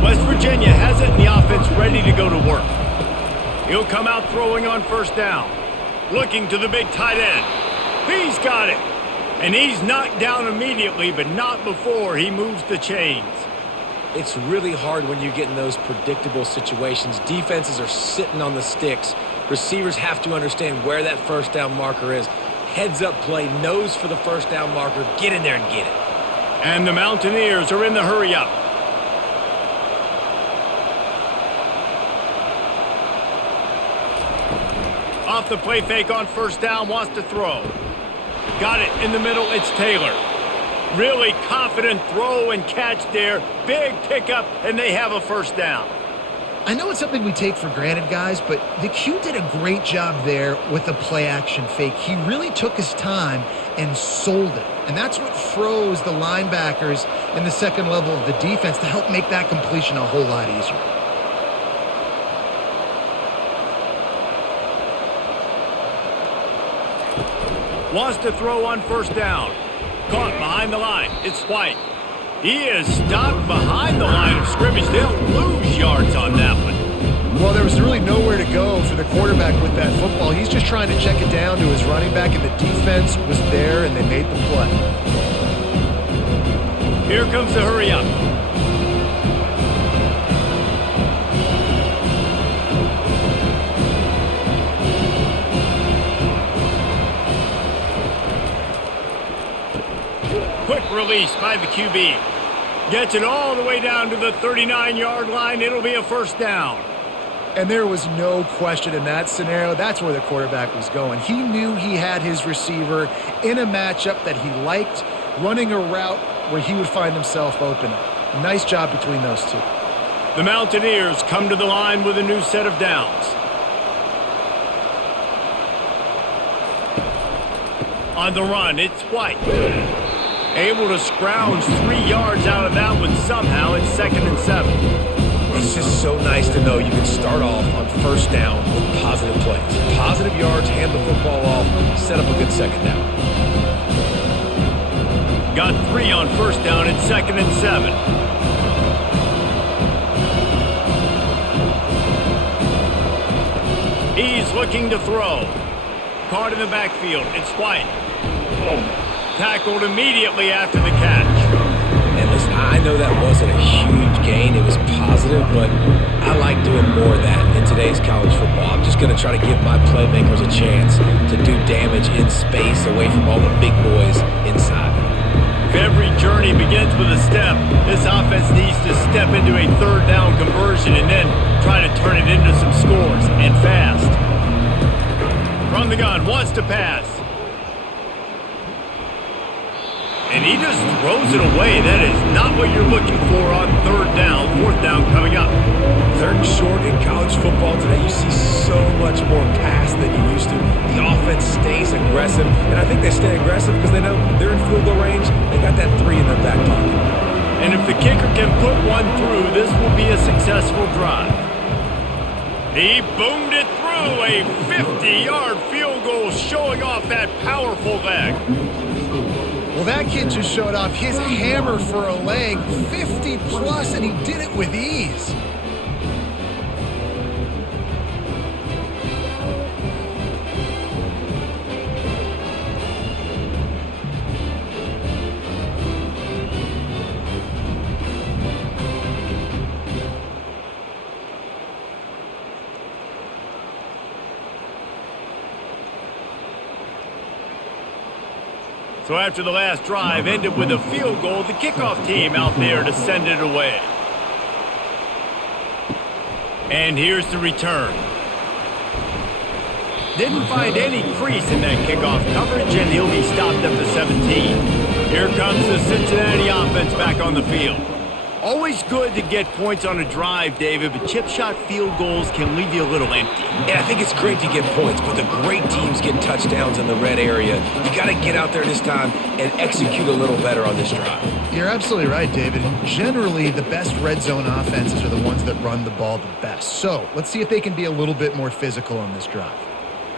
West Virginia has it and the offense ready to go to work. He'll come out throwing on 1st down. Looking to the big tight end. He's got it. And he's knocked down immediately, but not before he moves the chains. It's really hard when you get in those predictable situations. Defenses are sitting on the sticks. Receivers have to understand where that 1st down marker is. Heads up play, nose for the 1st down marker. Get in there and get it. And the Mountaineers are in the hurry up. Off the play fake on 1st down, wants to throw. Got it in the middle, it's Taylor. Really confident throw and catch there. Big pickup, and they have a 1st down. I know it's something we take for granted, guys, but the Q did a great job there with the play-action fake. He really took his time and sold it. And that's what froze the linebackers in the 2nd level of the defense to help make that completion a whole lot easier. Wants to throw on 1st down. Caught behind the line. It's White. He is stopped behind the line of scrimmage. They'll lose yards on that one. Well, there was really nowhere to go for the quarterback with that football. He's just trying to check it down to his running back, and the defense was there, and they made the play. Here comes the hurry up. Quick release by the QB. Gets it all the way down to the 39-yard line. It'll be a first down. And there was no question in that scenario. That's where the quarterback was going. He knew he had his receiver in a matchup that he liked, running a route where he would find himself open. Nice job between those two. The Mountaineers come to the line with a new set of downs. On the run, it's White. Able to scrounge 3 yards out of that one somehow. It's 2nd and 7. It's just so nice to know you can start off on first down with positive plays. Positive yards, hand the football off, set up a good second down. Got 3 on first down. It's 2nd and 7. He's looking to throw. Caught in the backfield. It's White. Tackled immediately after the catch. And listen, I know that wasn't a huge gain. It was positive, but I like doing more of that in today's college football. I'm just going to try to give my playmakers a chance to do damage in space away from all the big boys inside. If every journey begins with a step, this offense needs to step into a third down conversion and then try to turn it into some scores, and fast. From the gun, wants to pass. And he just throws it away. That is not what you're looking for on third down. Fourth down coming up. Third and short in college football today, you see so much more pass than you used to. The offense stays aggressive, and I think they stay aggressive because they know they're in field goal range. They got that 3 in their back pocket. And if the kicker can put one through, this will be a successful drive. He boomed it through. A 50-yard field goal showing off that powerful leg. Well, that kid just showed off his hammer for a leg, 50-plus, and he did it with ease. So after the last drive ended with a field goal, the kickoff team out there to send it away. And here's the return. Didn't find any crease in that kickoff coverage, and he'll be stopped at the 17. Here comes the Cincinnati offense back on the field. Always good to get points on a drive, David, but chip shot field goals can leave you a little empty. Yeah, I think it's great to get points, but the great teams get touchdowns in the red area. You got to get out there this time and execute a little better on this drive. You're absolutely right, David. Generally, the best red zone offenses are the ones that run the ball the best. So let's see if they can be a little bit more physical on this drive.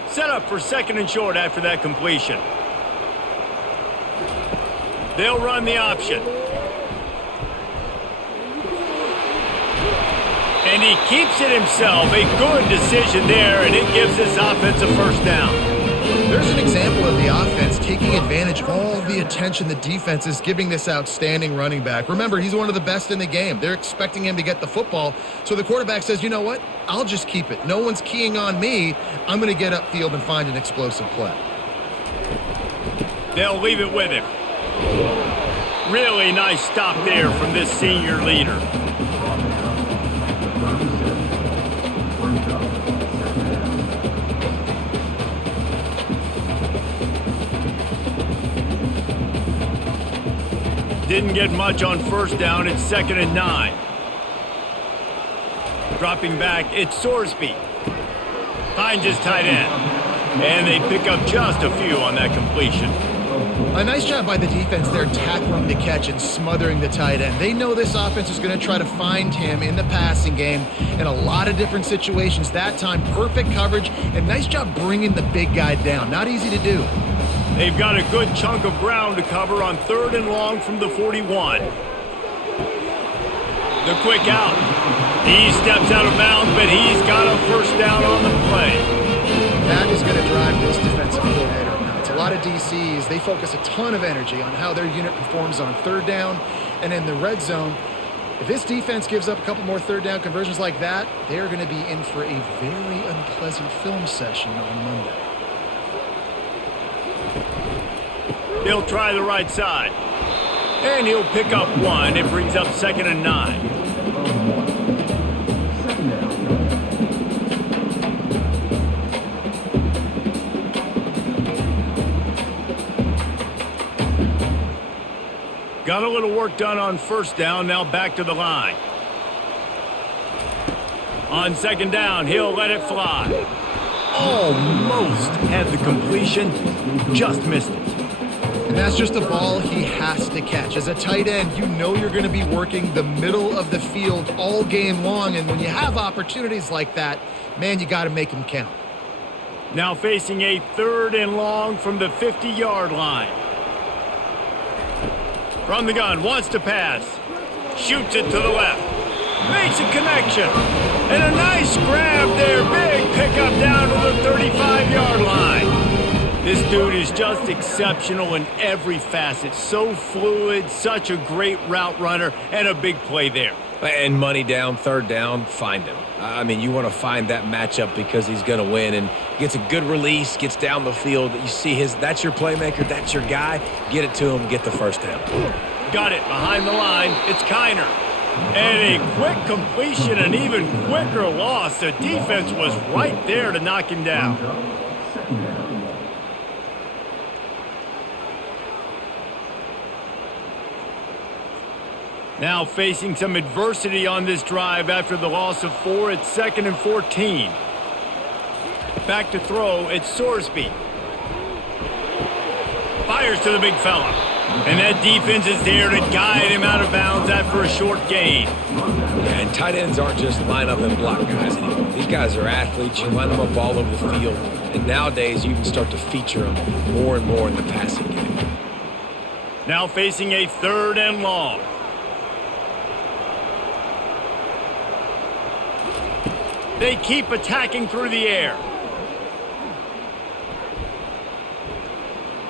Set up for 2nd and short after that completion. They'll run the option. And he keeps it himself. A good decision there, and it gives this offense a first down. There's an example of the offense taking advantage of all the attention the defense is giving this outstanding running back. Remember, he's one of the best in the game. They're expecting him to get the football. So the quarterback says, you know what? I'll just keep it. No one's keying on me. I'm going to get upfield and find an explosive play. They'll leave it with him. Really nice stop there from this senior leader. Didn't get much on first down. It's 2nd and 9. Dropping back, it's Sorsby. Finds his tight end. And they pick up just a few on that completion. A nice job by the defense there tackling the catch and smothering the tight end. They know this offense is going to try to find him in the passing game in a lot of different situations. That time, perfect coverage, and nice job bringing the big guy down. Not easy to do. They've got a good chunk of ground to cover on 3rd and long from the 41. The quick out. He steps out of bounds, but he's got a first down on the play. That is going to drive this defensive coordinator nuts. A lot of DCs, they focus a ton of energy on how their unit performs on third down and in the red zone. If this defense gives up a couple more third down conversions like that, they're going to be in for a very unpleasant film session on Monday. He'll try the right side. And he'll pick up one. It brings up 2nd and 9. Got a little work done on first down, now back to the line. On 2nd down, he'll let it fly. Almost had the completion, just missed it. And that's just a ball he has to catch. As a tight end, you know you're going to be working the middle of the field all game long, and when you have opportunities like that, man, you got to make them count. Now facing a 3rd and long from the 50-yard line. From the gun, wants to pass. Shoots it to the left. Makes a connection. And a nice grab there. Big pickup down to the 35-yard line. This dude is just exceptional in every facet. So fluid, such a great route runner, and a big play there. And money down, 3rd down, find him. I mean, you want to find that matchup because he's going to win, and gets a good release, gets down the field. You see that's your playmaker, that's your guy. Get it to him, get the first down. Got it behind the line. It's Kiner. And a quick completion, an even quicker loss. The defense was right there to knock him down. Now facing some adversity on this drive after the loss of 4. It's 2nd and 14. Back to throw. It's Sorsby. Fires to the big fella. And that defense is there to guide him out of bounds after a short gain. And tight ends aren't just line up and block guys anymore. These guys are athletes. You line them up all over the field. And nowadays, you can start to feature them more and more in the passing game. Now facing a 3rd and long. They keep attacking through the air.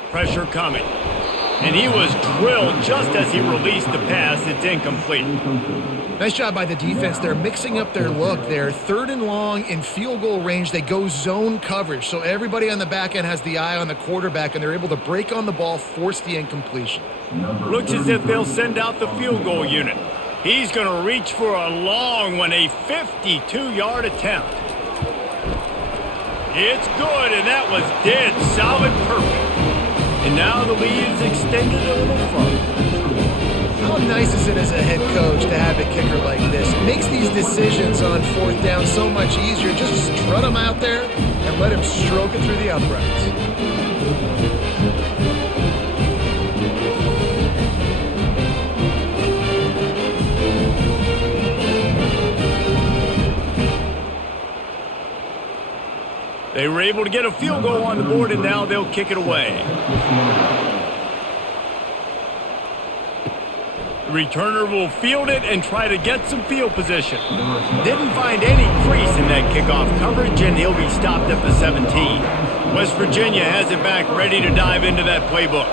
Pressure coming. And he was drilled just as he released the pass. It's incomplete. Nice job by the defense. They're mixing up their look. They're 3rd and long in field goal range. They go zone coverage. So everybody on the back end has the eye on the quarterback, and they're able to break on the ball, force the incompletion. Looks as if they'll send out the field goal unit. He's going to reach for a long one, a 52-yard attempt. It's good, and that was dead solid perfect. And now the lead is extended a little further. How nice is it as a head coach to have a kicker like this? It makes these decisions on 4th down so much easier. Just strut him out there and let him stroke it through the uprights. They were able to get a field goal on the board, and now they'll kick it away. The returner will field it and try to get some field position. Didn't find any crease in that kickoff coverage, and he'll be stopped at the 17. West Virginia has it back, ready to dive into that playbook.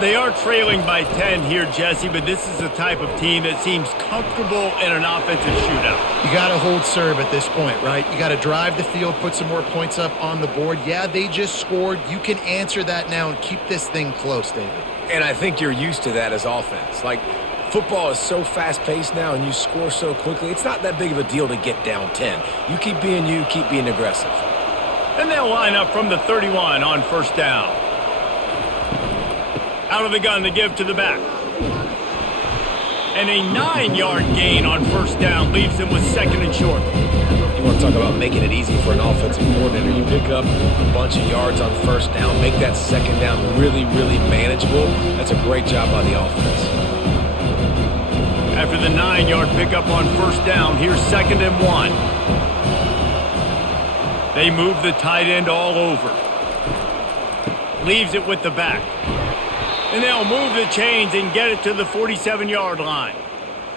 They are trailing by 10 here, Jesse, but this is the type of team that seems comfortable in an offensive shootout. You got to hold serve at this point, right? You got to drive the field, put some more points up on the board. Yeah, they just scored. You can answer that now and keep this thing close, David. And I think you're used to that as offense. Like, football is so fast-paced now and you score so quickly, it's not that big of a deal to get down 10. You, keep being aggressive. And they'll line up from the 31 on first down. Out of the gun to give to the back. And a 9-yard gain on first down leaves him with 2nd and short. You want to talk about making it easy for an offensive coordinator. You pick up a bunch of yards on first down, make that 2nd down really, really manageable. That's a great job by the offense. After the 9-yard pickup on first down, here's 2nd and 1. They move the tight end all over. Leaves it with the back. And they'll move the chains and get it to the 47-yard line.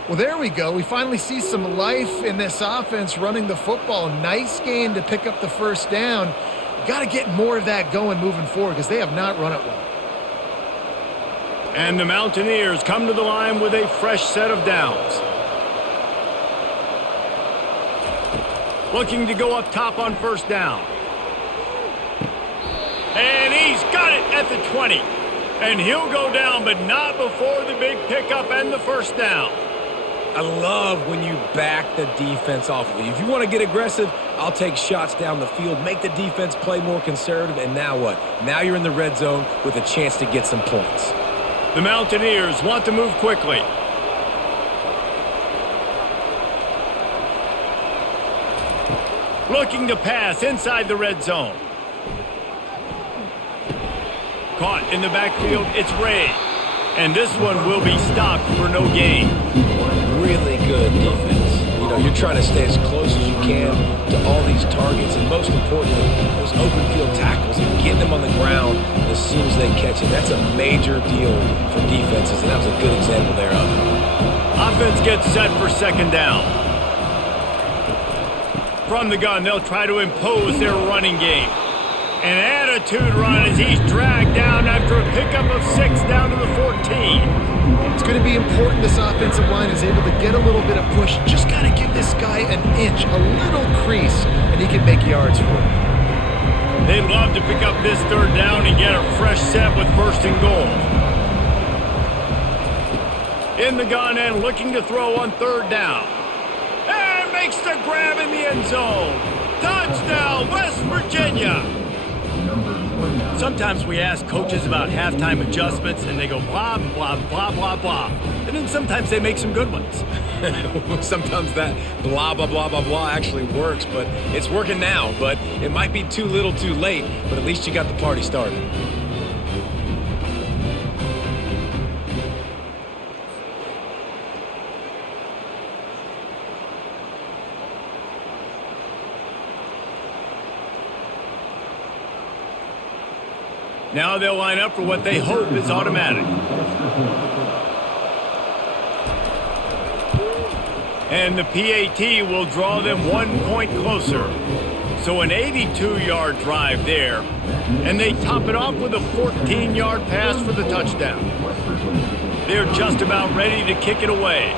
Well, there we go. We finally see some life in this offense running the football. Nice game to pick up the first down. Got to get more of that going moving forward because they have not run it well. And the Mountaineers come to the line with a fresh set of downs. Looking to go up top on first down. And he's got it at the 20. And he'll go down, but not before the big pickup and the first down. I love when you back the defense off of you. If you want to get aggressive, I'll take shots down the field, make the defense play more conservative, and now what? Now you're in the red zone with a chance to get some points. The Mountaineers want to move quickly. Looking to pass inside the red zone. Caught in the backfield, it's Ray. And this one will be stopped for no gain. Really good defense. You know, you're trying to stay as close as you can to all these targets, and most importantly, those open field tackles and getting them on the ground as soon as they catch it. That's a major deal for defenses, and that was a good example there of it. Offense gets set for second down. From the gun, they'll try to impose their running game. An attitude run as he's dragged down after a pickup of 6 down to the 14. It's going to be important this offensive line is able to get a little bit of push. Just got to give this guy an inch, a little crease, and he can make yards for it. They'd love to pick up this third down and get a fresh set with first and goal. In the gun and looking to throw on third down. And makes the grab in the end zone. Touchdown, West Virginia. Sometimes we ask coaches about halftime adjustments, and they go blah, blah, blah, blah, blah. And then sometimes they make some good ones. Sometimes that blah, blah, blah, blah, blah actually works, but it's working now. But it might be too little too late, but at least you got the party started. Now they'll line up for what they hope is automatic. And the PAT will draw them 1 point closer. So an 82-yard drive there. And they top it off with a 14-yard pass for the touchdown. They're just about ready to kick it away.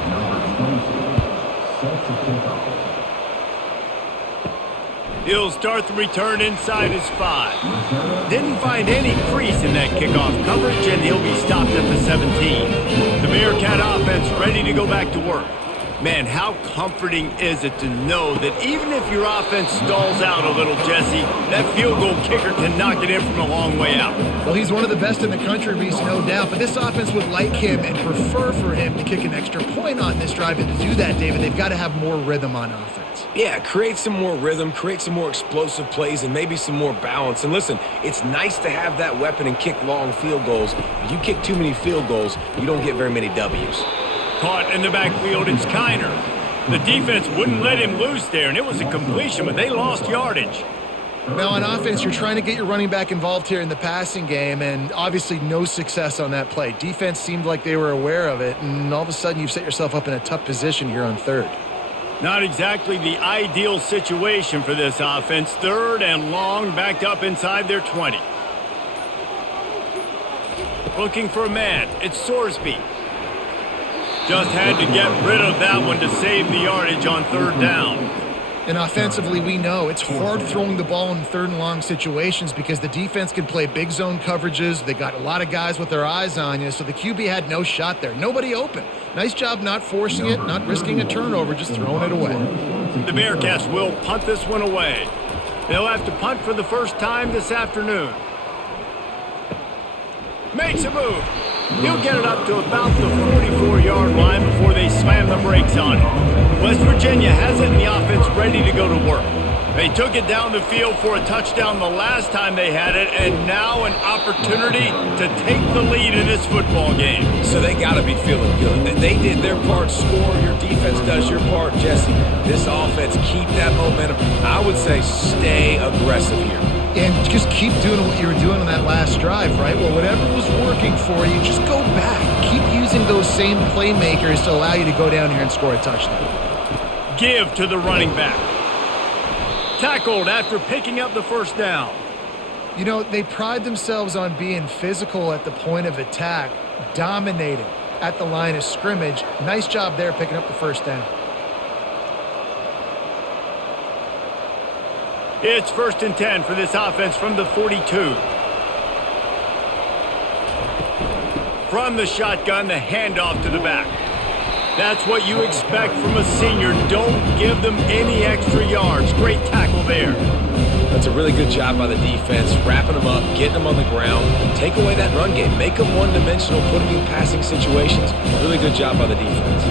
He'll start the return inside his 5. Didn't find any crease in that kickoff coverage, and he'll be stopped at the 17. The Bearcat offense ready to go back to work. Man, how comforting is it to know that even if your offense stalls out a little, Jesse, that field goal kicker can knock it in from a long way out. Well, he's one of the best in the country, Reese, no doubt, but this offense would like him and prefer for him to kick an extra point on this drive. And to do that, David, they've got to have more rhythm on offense. Yeah, create some more rhythm, create some more explosive plays, and maybe some more balance. And listen, it's nice to have that weapon and kick long field goals. If you kick too many field goals, you don't get very many W's. Caught in the backfield, it's Kiner. The defense wouldn't let him loose there, and it was a completion, but they lost yardage. Now on offense, you're trying to get your running back involved here in the passing game, and obviously no success on that play. Defense seemed like they were aware of it, and all of a sudden you've set yourself up in a tough position here on third. Not exactly the ideal situation for this offense. Third and long, backed up inside their 20. Looking for a man, it's Sorsby. Just had to get rid of that one to save the yardage on third down. And offensively, we know it's hard throwing the ball in third and long situations because the defense can play big zone coverages. They got a lot of guys with their eyes on you, so the QB had no shot there. Nobody open. Nice job not forcing it, not risking a turnover, just throwing it away. The Bearcats will punt this one away. They'll have to punt for the first time this afternoon. Makes a move. He'll get it up to about the 44-yard line before they slam the brakes on it. West Virginia has it in the offense ready to go to work. They took it down the field for a touchdown the last time they had it, and now an opportunity to take the lead in this football game. So they got to be feeling good. They did their part, score. Your defense does your part, Jesse. This offense, keep that momentum. I would say stay aggressive here. And just keep doing what you were doing on that last drive, right? Well, whatever was working for you, just go back. Keep using using those same playmakers to allow you to go down here and score a touchdown. Give to the running back. Tackled after picking up the first down. You know, they pride themselves on being physical at the point of attack, dominating at the line of scrimmage. Nice job there picking up the first down. It's 1st and 10 for this offense from the 42. From the shotgun, the handoff to the back. That's what you expect from a senior. Don't give them any extra yards. Great tackle there. That's a really good job by the defense, wrapping them up, getting them on the ground. Take away that run game. Make them one-dimensional, put them in passing situations. Really good job by the defense.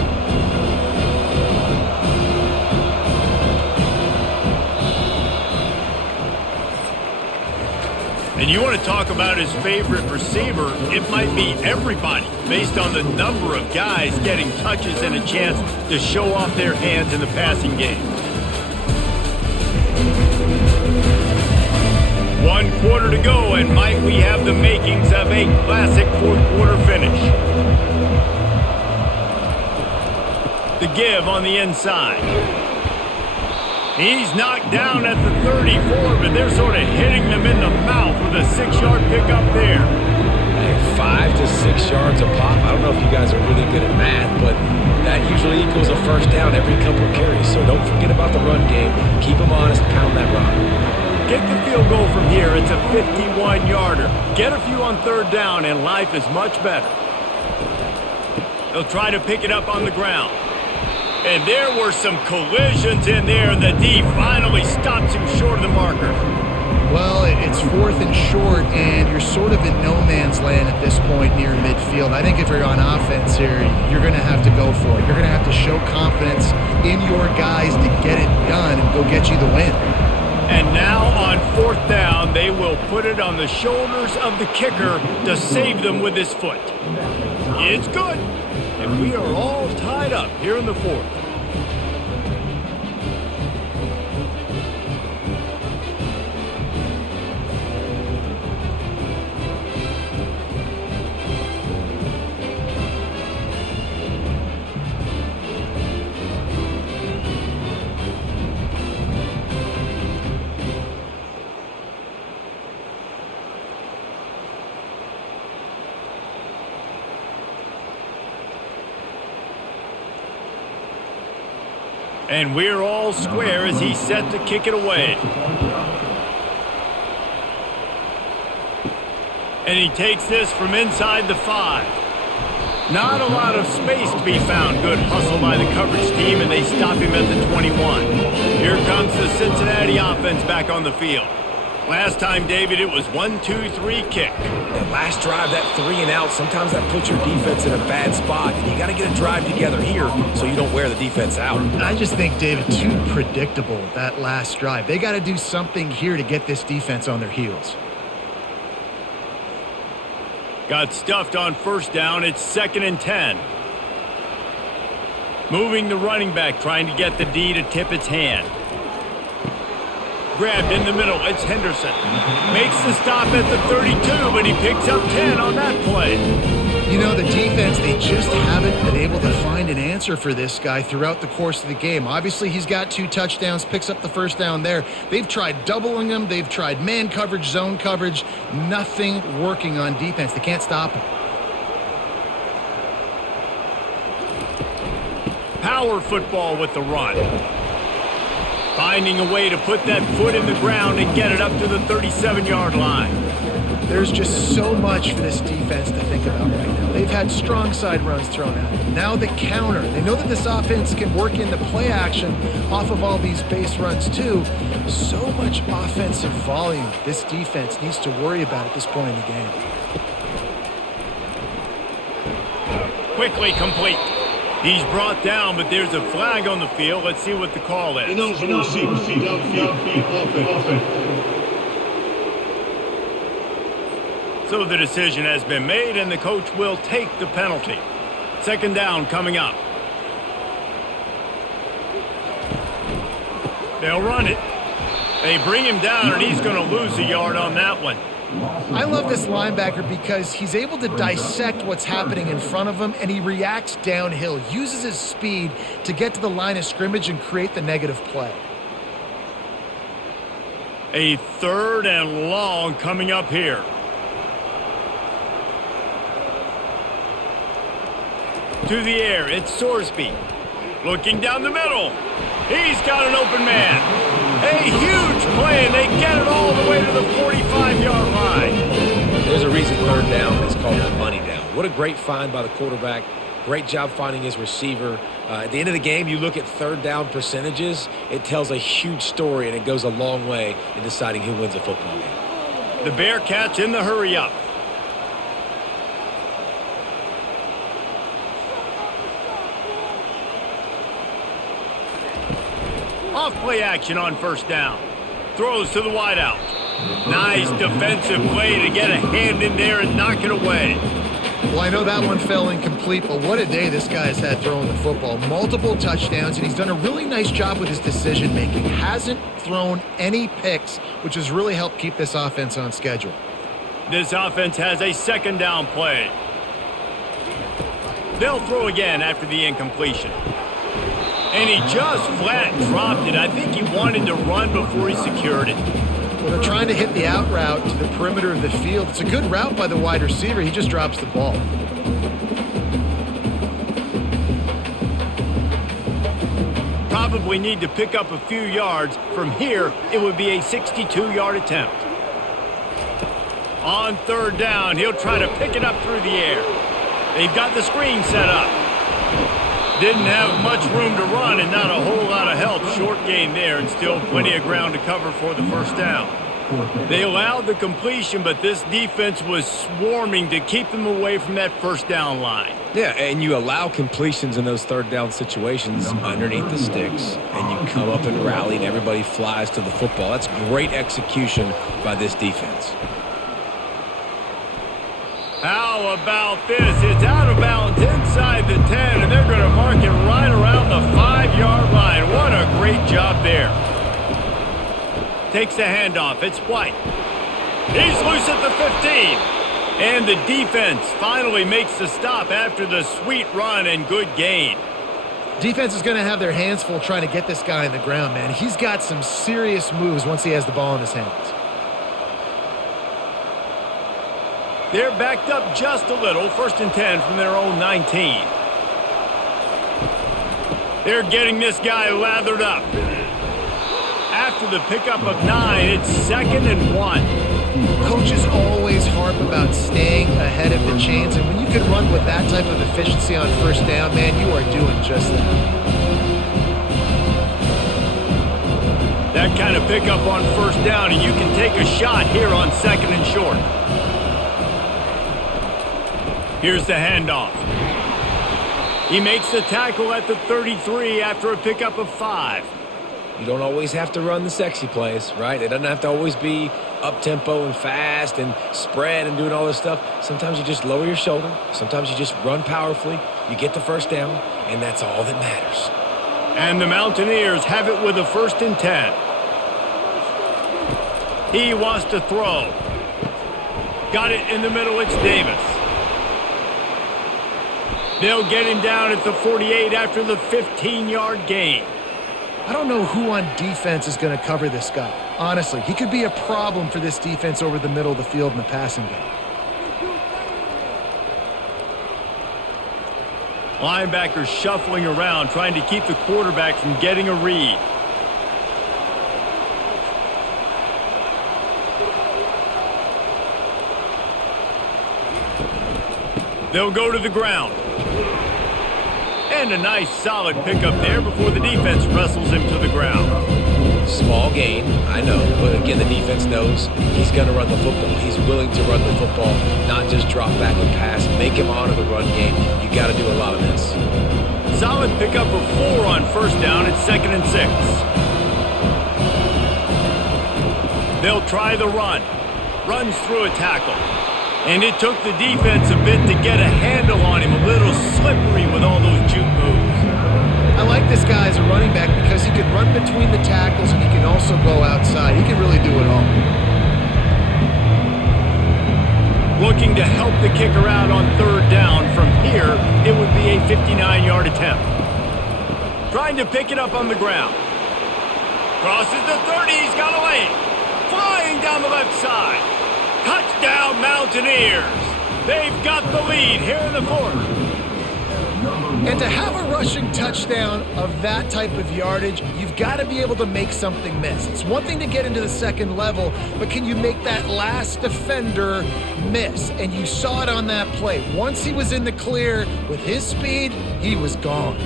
And you want to talk about his favorite receiver, it might be everybody, based on the number of guys getting touches and a chance to show off their hands in the passing game. 1 quarter to go, and might we have the makings of a classic 4th quarter finish. The give on the inside. He's knocked down at the 34, but they're sort of hitting them in the mouth with a 6-yard pickup there. Hey, 5 to 6 yards a pop. I don't know if you guys are really good at math, but that usually equals a first down every couple of carries. So don't forget about the run game. Keep them honest, pound that rock. Get the field goal from here. It's a 51-yarder. Get a few on 3rd down, and life is much better. They'll try to pick it up on the ground. And there were some collisions in there, and the D finally stops him short of the marker. Well, it's 4th and short, and you're sort of in no man's land at this point near midfield. I think if you're on offense here, you're going to have to go for it. You're going to have to show confidence in your guys to get it done and go get you the win. And now on 4th down, they will put it on the shoulders of the kicker to save them with his foot. It's good. And we are all tied up here in the 4th. And we're all square as he's set to kick it away. And he takes this from inside the 5. Not a lot of space to be found. Good hustle by the coverage team, and they stop him at the 21. Here comes the Cincinnati offense back on the field. Last time, David, it was 1-2-3 kick. That last drive, that 3 and out, sometimes that puts your defense in a bad spot. And you got to get a drive together here so you don't wear the defense out. I just think, David, too predictable, that last drive. They got to do something here to get this defense on their heels. Got stuffed on 1st down. It's 2nd and 10. Moving the running back, trying to get the D to tip its hand. Grabbed in the middle. It's Henderson. Makes the stop at the 32, but he picks up 10 on that play. You know, the defense, they just haven't been able to find an answer for this guy throughout the course of the game. Obviously, he's got 2 touchdowns, picks up the first down there. They've tried doubling him. They've tried man coverage, zone coverage. Nothing working on defense. They can't stop him. Power football with the run. Finding a way to put that foot in the ground and get it up to the 37-yard line. There's just so much for this defense to think about right now. They've had strong side runs thrown at them. Now the counter. They know that this offense can work in the play action off of all these base runs too. So much offensive volume this defense needs to worry about at this point in the game. Quickly complete. He's brought down, but there's a flag on the field. Let's see what the call is. So the decision has been made, and the coach will take the penalty. 2nd down coming up. They'll run it. They bring him down, and he's going to lose a yard on that one. I love this linebacker because he's able to dissect what's happening in front of him, and he reacts downhill, uses his speed to get to the line of scrimmage and create the negative play. A 3rd and long coming up here. To the air, it's Sorsby. Looking down the middle. He's got an open man. A huge play, and they get it all the way to the 45-yard line. There's a reason 3rd down is called the money down. What a great find by the quarterback. Great job finding his receiver. At the end of the game, you look at 3rd down percentages. It tells a huge story, and it goes a long way in deciding who wins a football game. The Bearcats in the hurry-up. Off-play action on 1st down. Throws to the wideout. Nice defensive play to get a hand in there and knock it away. Well, I know that one fell incomplete, but what a day this guy has had throwing the football. Multiple touchdowns, and he's done a really nice job with his decision-making. Hasn't thrown any picks, which has really helped keep this offense on schedule. This offense has a 2nd down play. They'll throw again after the incompletion. And he just flat dropped it. I think he wanted to run before he secured it. Well, they're trying to hit the out route to the perimeter of the field. It's a good route by the wide receiver. He just drops the ball. Probably need to pick up a few yards. From here, it would be a 62-yard attempt. On 3rd down, he'll try to pick it up through the air. They've got the screen set up. Didn't have much room to run and not a whole lot of help. Short gain there and still plenty of ground to cover for the 1st down. They allowed the completion, but this defense was swarming to keep them away from that 1st down line. Yeah, and you allow completions in those 3rd down situations underneath the sticks, and you come up and rally, and everybody flies to the football. That's great execution by this defense. How about this? It's out of bounds inside the 10, and they're going to mark it right around the 5-yard line. What a great job there. Takes the handoff. It's White. He's loose at the 15. And the defense finally makes the stop after the sweet run and good gain. Defense is going to have their hands full trying to get this guy in the ground, man. He's got some serious moves once he has the ball in his hands. They're backed up just a little. 1st and 10 from their own 19. They're getting this guy lathered up. After the pickup of 9, it's 2nd and 1. Coaches always harp about staying ahead of the chains, and when you can run with that type of efficiency on 1st down, man, you are doing just that. That kind of pickup on 1st down, and you can take a shot here on 2nd and short. Here's the handoff. He makes the tackle at the 33 after a pickup of 5. You don't always have to run the sexy plays, right? It doesn't have to always be up-tempo and fast and spread and doing all this stuff. Sometimes you just lower your shoulder. Sometimes you just run powerfully. You get the 1st down, and that's all that matters. And the Mountaineers have it with a 1st and 10. He wants to throw. Got it in the middle. It's Davis. They'll get him down at the 48 after the 15-yard gain. I don't know who on defense is going to cover this guy. Honestly, he could be a problem for this defense over the middle of the field in the passing game. Linebackers shuffling around, trying to keep the quarterback from getting a read. They'll go to the ground. And a nice solid pickup there before the defense wrestles him to the ground. Small gain, I know, but again, the defense knows he's going to run the football. He's willing to run the football, not just drop back and pass, make him honor the run game. You got to do a lot of this. Solid pickup of 4 on 1st down. It's 2nd and 6. They'll try the run. Runs through a tackle. And it took the defense a bit to get a handle on him. A little slippery with all those juke moves. I like this guy as a running back because he can run between the tackles and he can also go outside. He can really do it all. Looking to help the kicker out on third down. From here, it would be a 59-yard attempt. Trying to pick it up on the ground. Crosses the 30, he's got a lane. Flying down the left side. Touchdown, Mountaineers. They've got the lead here in the fourth. And to have a rushing touchdown of that type of yardage, you've got to be able to make something miss. It's one thing to get into the second level, but can you make that last defender miss? And you saw it on that play. Once he was in the clear with his speed, he was gone.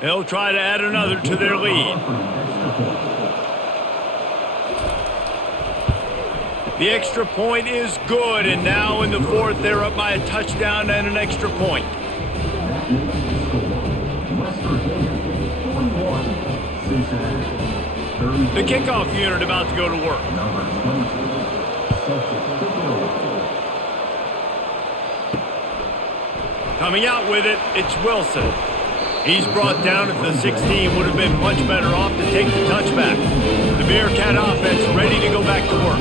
They'll try to add another to their lead. The extra point is good, and now in the fourth, they're up by a touchdown and an extra point. The kickoff unit about to go to work. Coming out with it, it's Wilson. He's brought down at the 16, would have been much better off to take the touchback. The Bearcat offense ready to go back to work.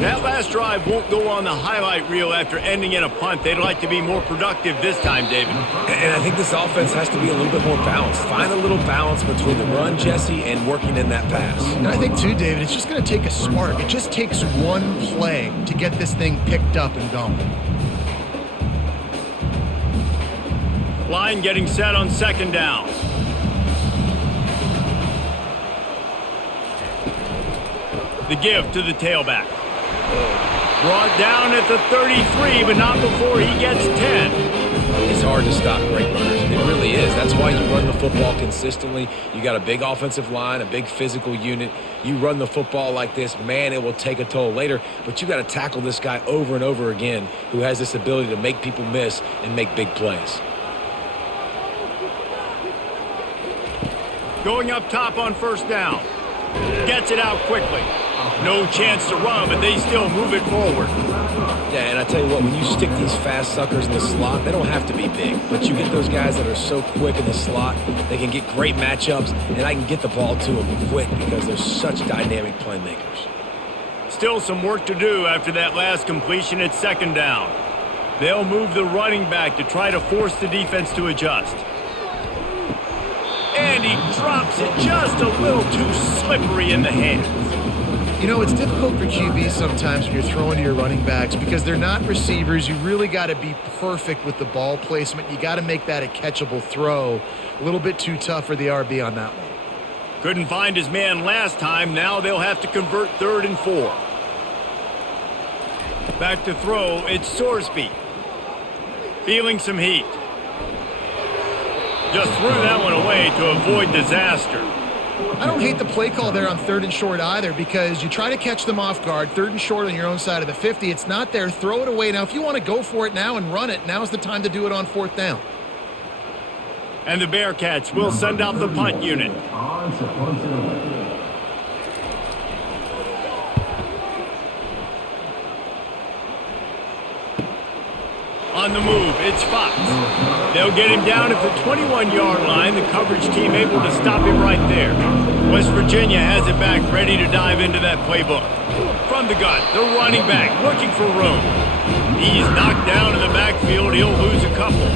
That last drive won't go on the highlight reel after ending in a punt. They'd like to be more productive this time, David. And I think this offense has to be a little bit more balanced. Find a little balance between the run, Jesse, and working in that pass. And I think, too, David, it's just going to take a spark. It just takes one play to get this thing picked up and going. Line getting set on second down. The give to the tailback. Brought down at the 33, but not before he gets 10. It's hard to stop great runners. It really is. That's why you run the football consistently. You got a big offensive line, a big physical unit. You run the football like this, man, it will take a toll later. But you got to tackle this guy over and over again who has this ability to make people miss and make big plays. Going up top on first down. Gets it out quickly. No chance to run, but they still move it forward. Yeah, and I tell you what, when you stick these fast suckers in the slot, they don't have to be big. But you get those guys that are so quick in the slot, they can get great matchups, and I can get the ball to them quick because they're such dynamic playmakers. Still some work to do after that last completion at second down. They'll move the running back to try to force the defense to adjust. And he drops it just a little too slippery in the hands. You know, it's difficult for QBs sometimes when you're throwing to your running backs because they're not receivers. You really got to be perfect with the ball placement. You got to make that a catchable throw. A little bit too tough for the RB on that one. Couldn't find his man last time. Now they'll have to convert 3rd and 4. Back to throw, it's Sorsby. Feeling some heat. Just threw that one away to avoid disaster. I don't hate the play call there on 3rd and short either because you try to catch them off guard. 3rd and short on your own side of the 50. It's not there. Throw it away. Now, if you want to go for it now and run it, now's the time to do it on 4th down. And the Bearcats will send out the punt unit. On the move, it's Fox. They'll get him down at the 21-yard line. The coverage team able to stop him right there. West Virginia has it back, ready to dive into that playbook. From the gun, the running back looking for room. He's knocked down in the backfield. He'll lose a couple.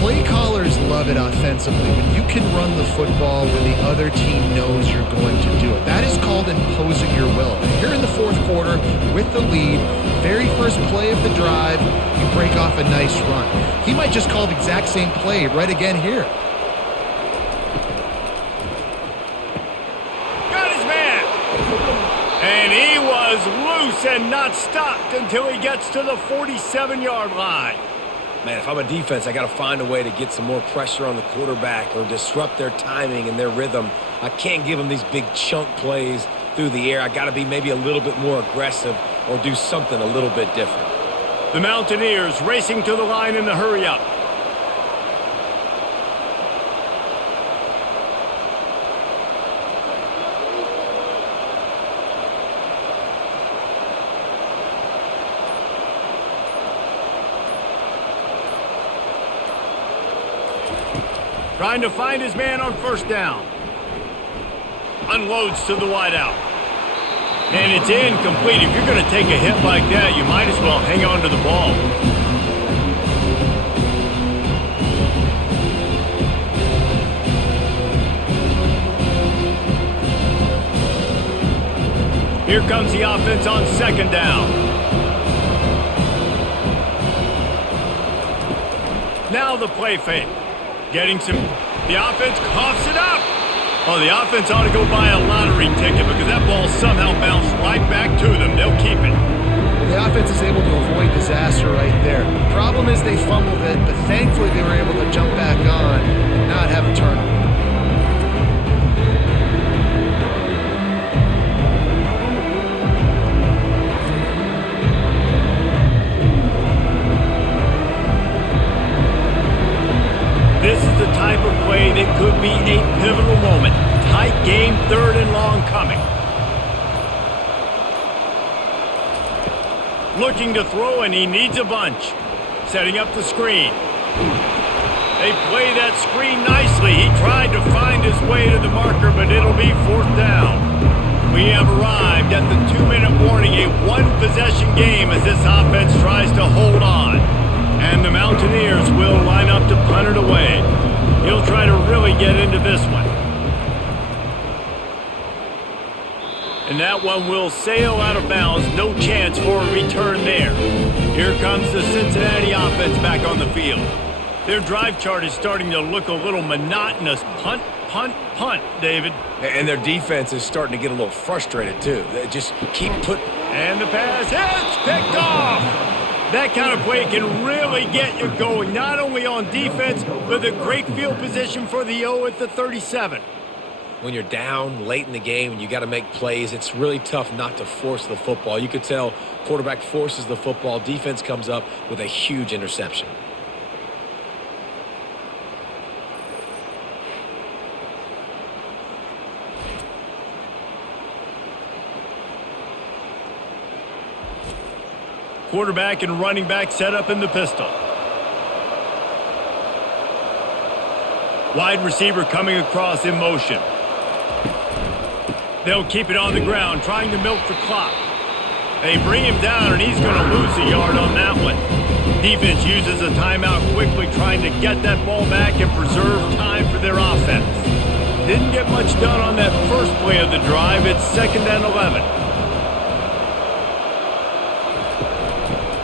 Play callers love it offensively when you can run the football when the other team knows you're going to do it. That is called imposing your will. And here in the 4th quarter with the lead, very first play of the drive, you break off a nice run. He might just call the exact same play right again here. Got his man. And he was loose and not stopped until he gets to the 47-yard line. Man, if I'm a defense, I got to find a way to get some more pressure on the quarterback or disrupt their timing and their rhythm. I can't give them these big chunk plays through the air. I got to be maybe a little bit more aggressive or do something a little bit different. The Mountaineers racing to the line in the hurry-up. Trying to find his man on first down. Unloads to the wideout. And it's incomplete. If you're going to take a hit like that, you might as well hang on to the ball. Here comes the offense on second down. Now the play fake. Getting some... The offense coughs it up. Oh, the offense ought to go buy a lottery ticket because that ball somehow bounced right back to them. They'll keep it. Well, the offense is able to avoid disaster right there. Problem is they fumbled it, but thankfully they were able to jump back on and not have a turnover. This is the type of play that could be a pivotal moment. Tight game, third and long coming. Looking to throw, and he needs a bunch. Setting up the screen. They play that screen nicely. He tried to find his way to the marker, but it'll be fourth down. We have arrived at the 2-minute warning, a one-possession game as this offense tries to hold on. And the Mountaineers will line up to punt it away. He'll try to really get into this one. And that one will sail out of bounds. No chance for a return there. Here comes the Cincinnati offense back on the field. Their drive chart is starting to look a little monotonous. Punt, punt, punt, David. And their defense is starting to get a little frustrated, too. They just keep putting... And the pass hits, picked off. That kind of play can really get you going, not only on defense, but a great field position for the O at the 37. When you're down late in the game and you got to make plays, it's really tough not to force the football. You could tell quarterback forces the football, defense comes up with a huge interception. Quarterback and running back set up in the pistol. Wide receiver coming across in motion. They'll keep it on the ground, trying to milk the clock. They bring him down, and he's going to lose a yard on that one. Defense uses a timeout quickly, trying to get that ball back and preserve time for their offense. Didn't get much done on that first play of the drive. It's 2nd and 11.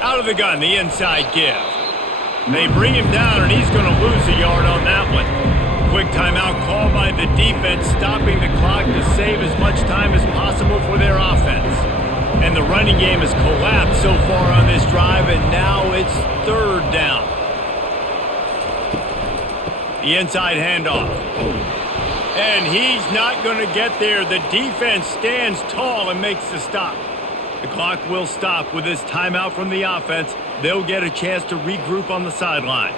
Out of the gun, the inside give. They bring him down, and he's going to lose a yard on that one. Quick timeout call by the defense, stopping the clock to save as much time as possible for their offense. And the running game has collapsed so far on this drive, and now it's 3rd down. The inside handoff. And he's not going to get there. The defense stands tall and makes the stop. The clock will stop with this timeout from the offense. They'll get a chance to regroup on the sideline.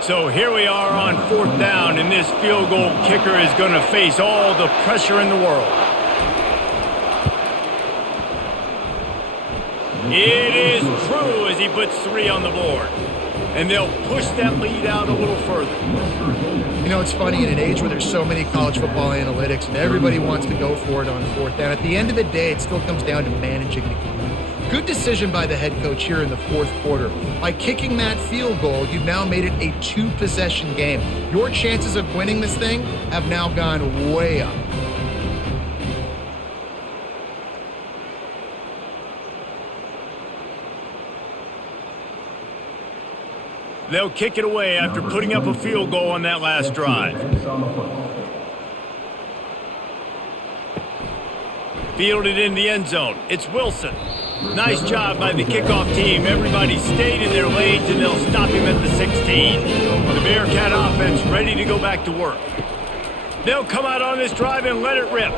So here we are on 4th down, and this field goal kicker is going to face all the pressure in the world. It is true as he puts 3 on the board. And they'll push that lead out a little further. You know, it's funny, in an age where there's so many college football analytics and everybody wants to go for it on 4th down, at the end of the day, it still comes down to managing the game. Good decision by the head coach here in the 4th quarter. By kicking that field goal, you've now made it a 2-possession game. Your chances of winning this thing have now gone way up. They'll kick it away after putting up a field goal on that last drive. Fielded in the end zone. It's Wilson. Nice job by the kickoff team. Everybody stayed in their lanes, and they'll stop him at the 16. The Bearcat offense ready to go back to work. They'll come out on this drive and let it rip.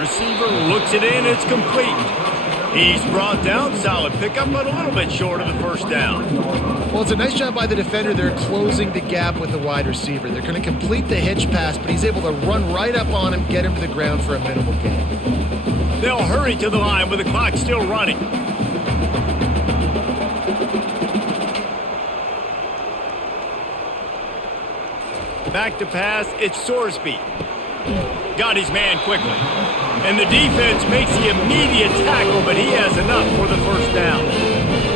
Receiver looks it in. It's complete. He's brought down. Solid pickup, but a little bit short of the 1st down. Well, it's a nice job by the defender. They're closing the gap with the wide receiver. They're going to complete the hitch pass, but he's able to run right up on him, get him to the ground for a minimal gain. They'll hurry to the line with the clock still running. Back to pass, it's Sorsby. Got his man quickly. And the defense makes the immediate tackle, but he has enough for the first down.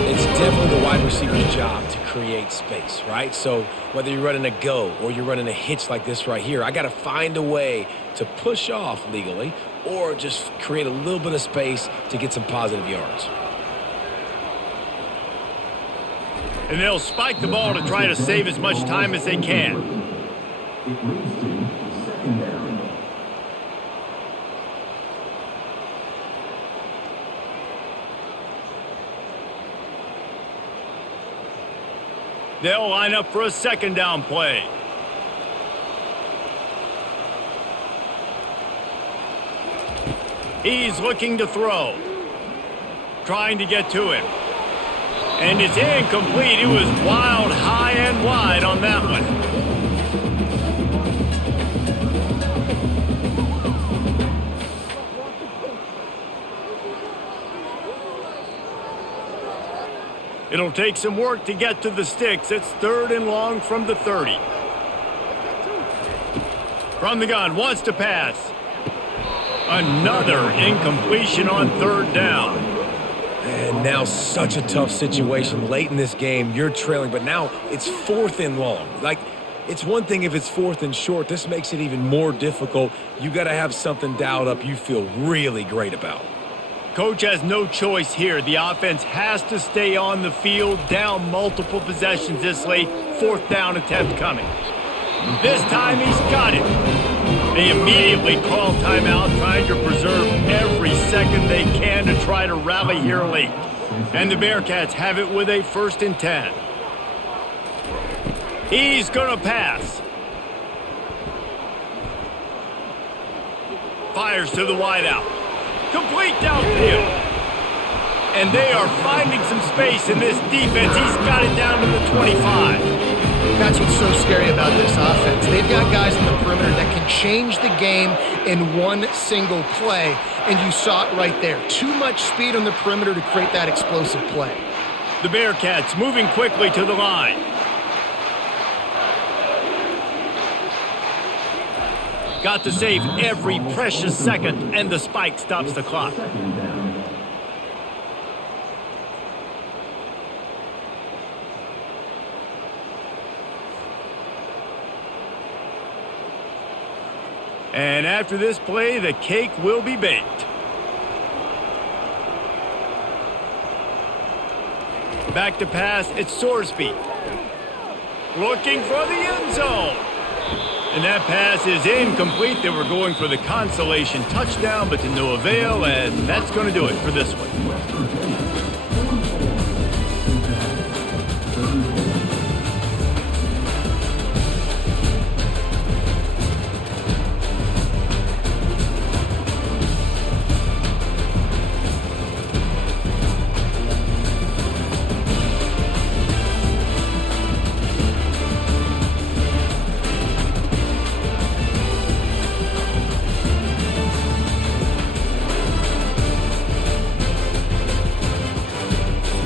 It's definitely the wide receiver's job to create space, right? So whether you're running a go or you're running a hitch like this right here, I got to find a way to push off legally or just create a little bit of space to get some positive yards. And they'll spike the ball to try to save as much time as they can. They'll line up for a second down play. He's looking to throw. Trying to get to him. And it's incomplete. It was wild, high and wide on that one. It'll take some work to get to the sticks. It's 3rd and long from the 30. From the gun, wants to pass. Another incompletion on 3rd down. And now such a tough situation. Late in this game, you're trailing, but now it's 4th and long. Like, it's one thing if it's 4th and short. This makes it even more difficult. You got to have something dialed up you feel really great about. Coach has no choice here. The offense has to stay on the field, down multiple possessions this late. 4th down attempt coming. This time he's got it. They immediately call timeout, trying to preserve every second they can to try to rally here late. And the Bearcats have it with a 1st and 10. He's going to pass. Fires to the wideout. Complete downfield. And they are finding some space in this defense. He's got it down to the 25. That's what's so scary about this offense. They've got guys in the perimeter that can change the game in one single play, and you saw it right there. Too much speed on the perimeter to create that explosive play. The Bearcats moving quickly to the line. Got to save every precious second, and the spike stops the clock. And after this play, the cake will be baked. Back to pass, it's Sorsby. Looking for the end zone. And that pass is incomplete. They were going for the consolation touchdown, but to no avail, and that's going to do it for this one.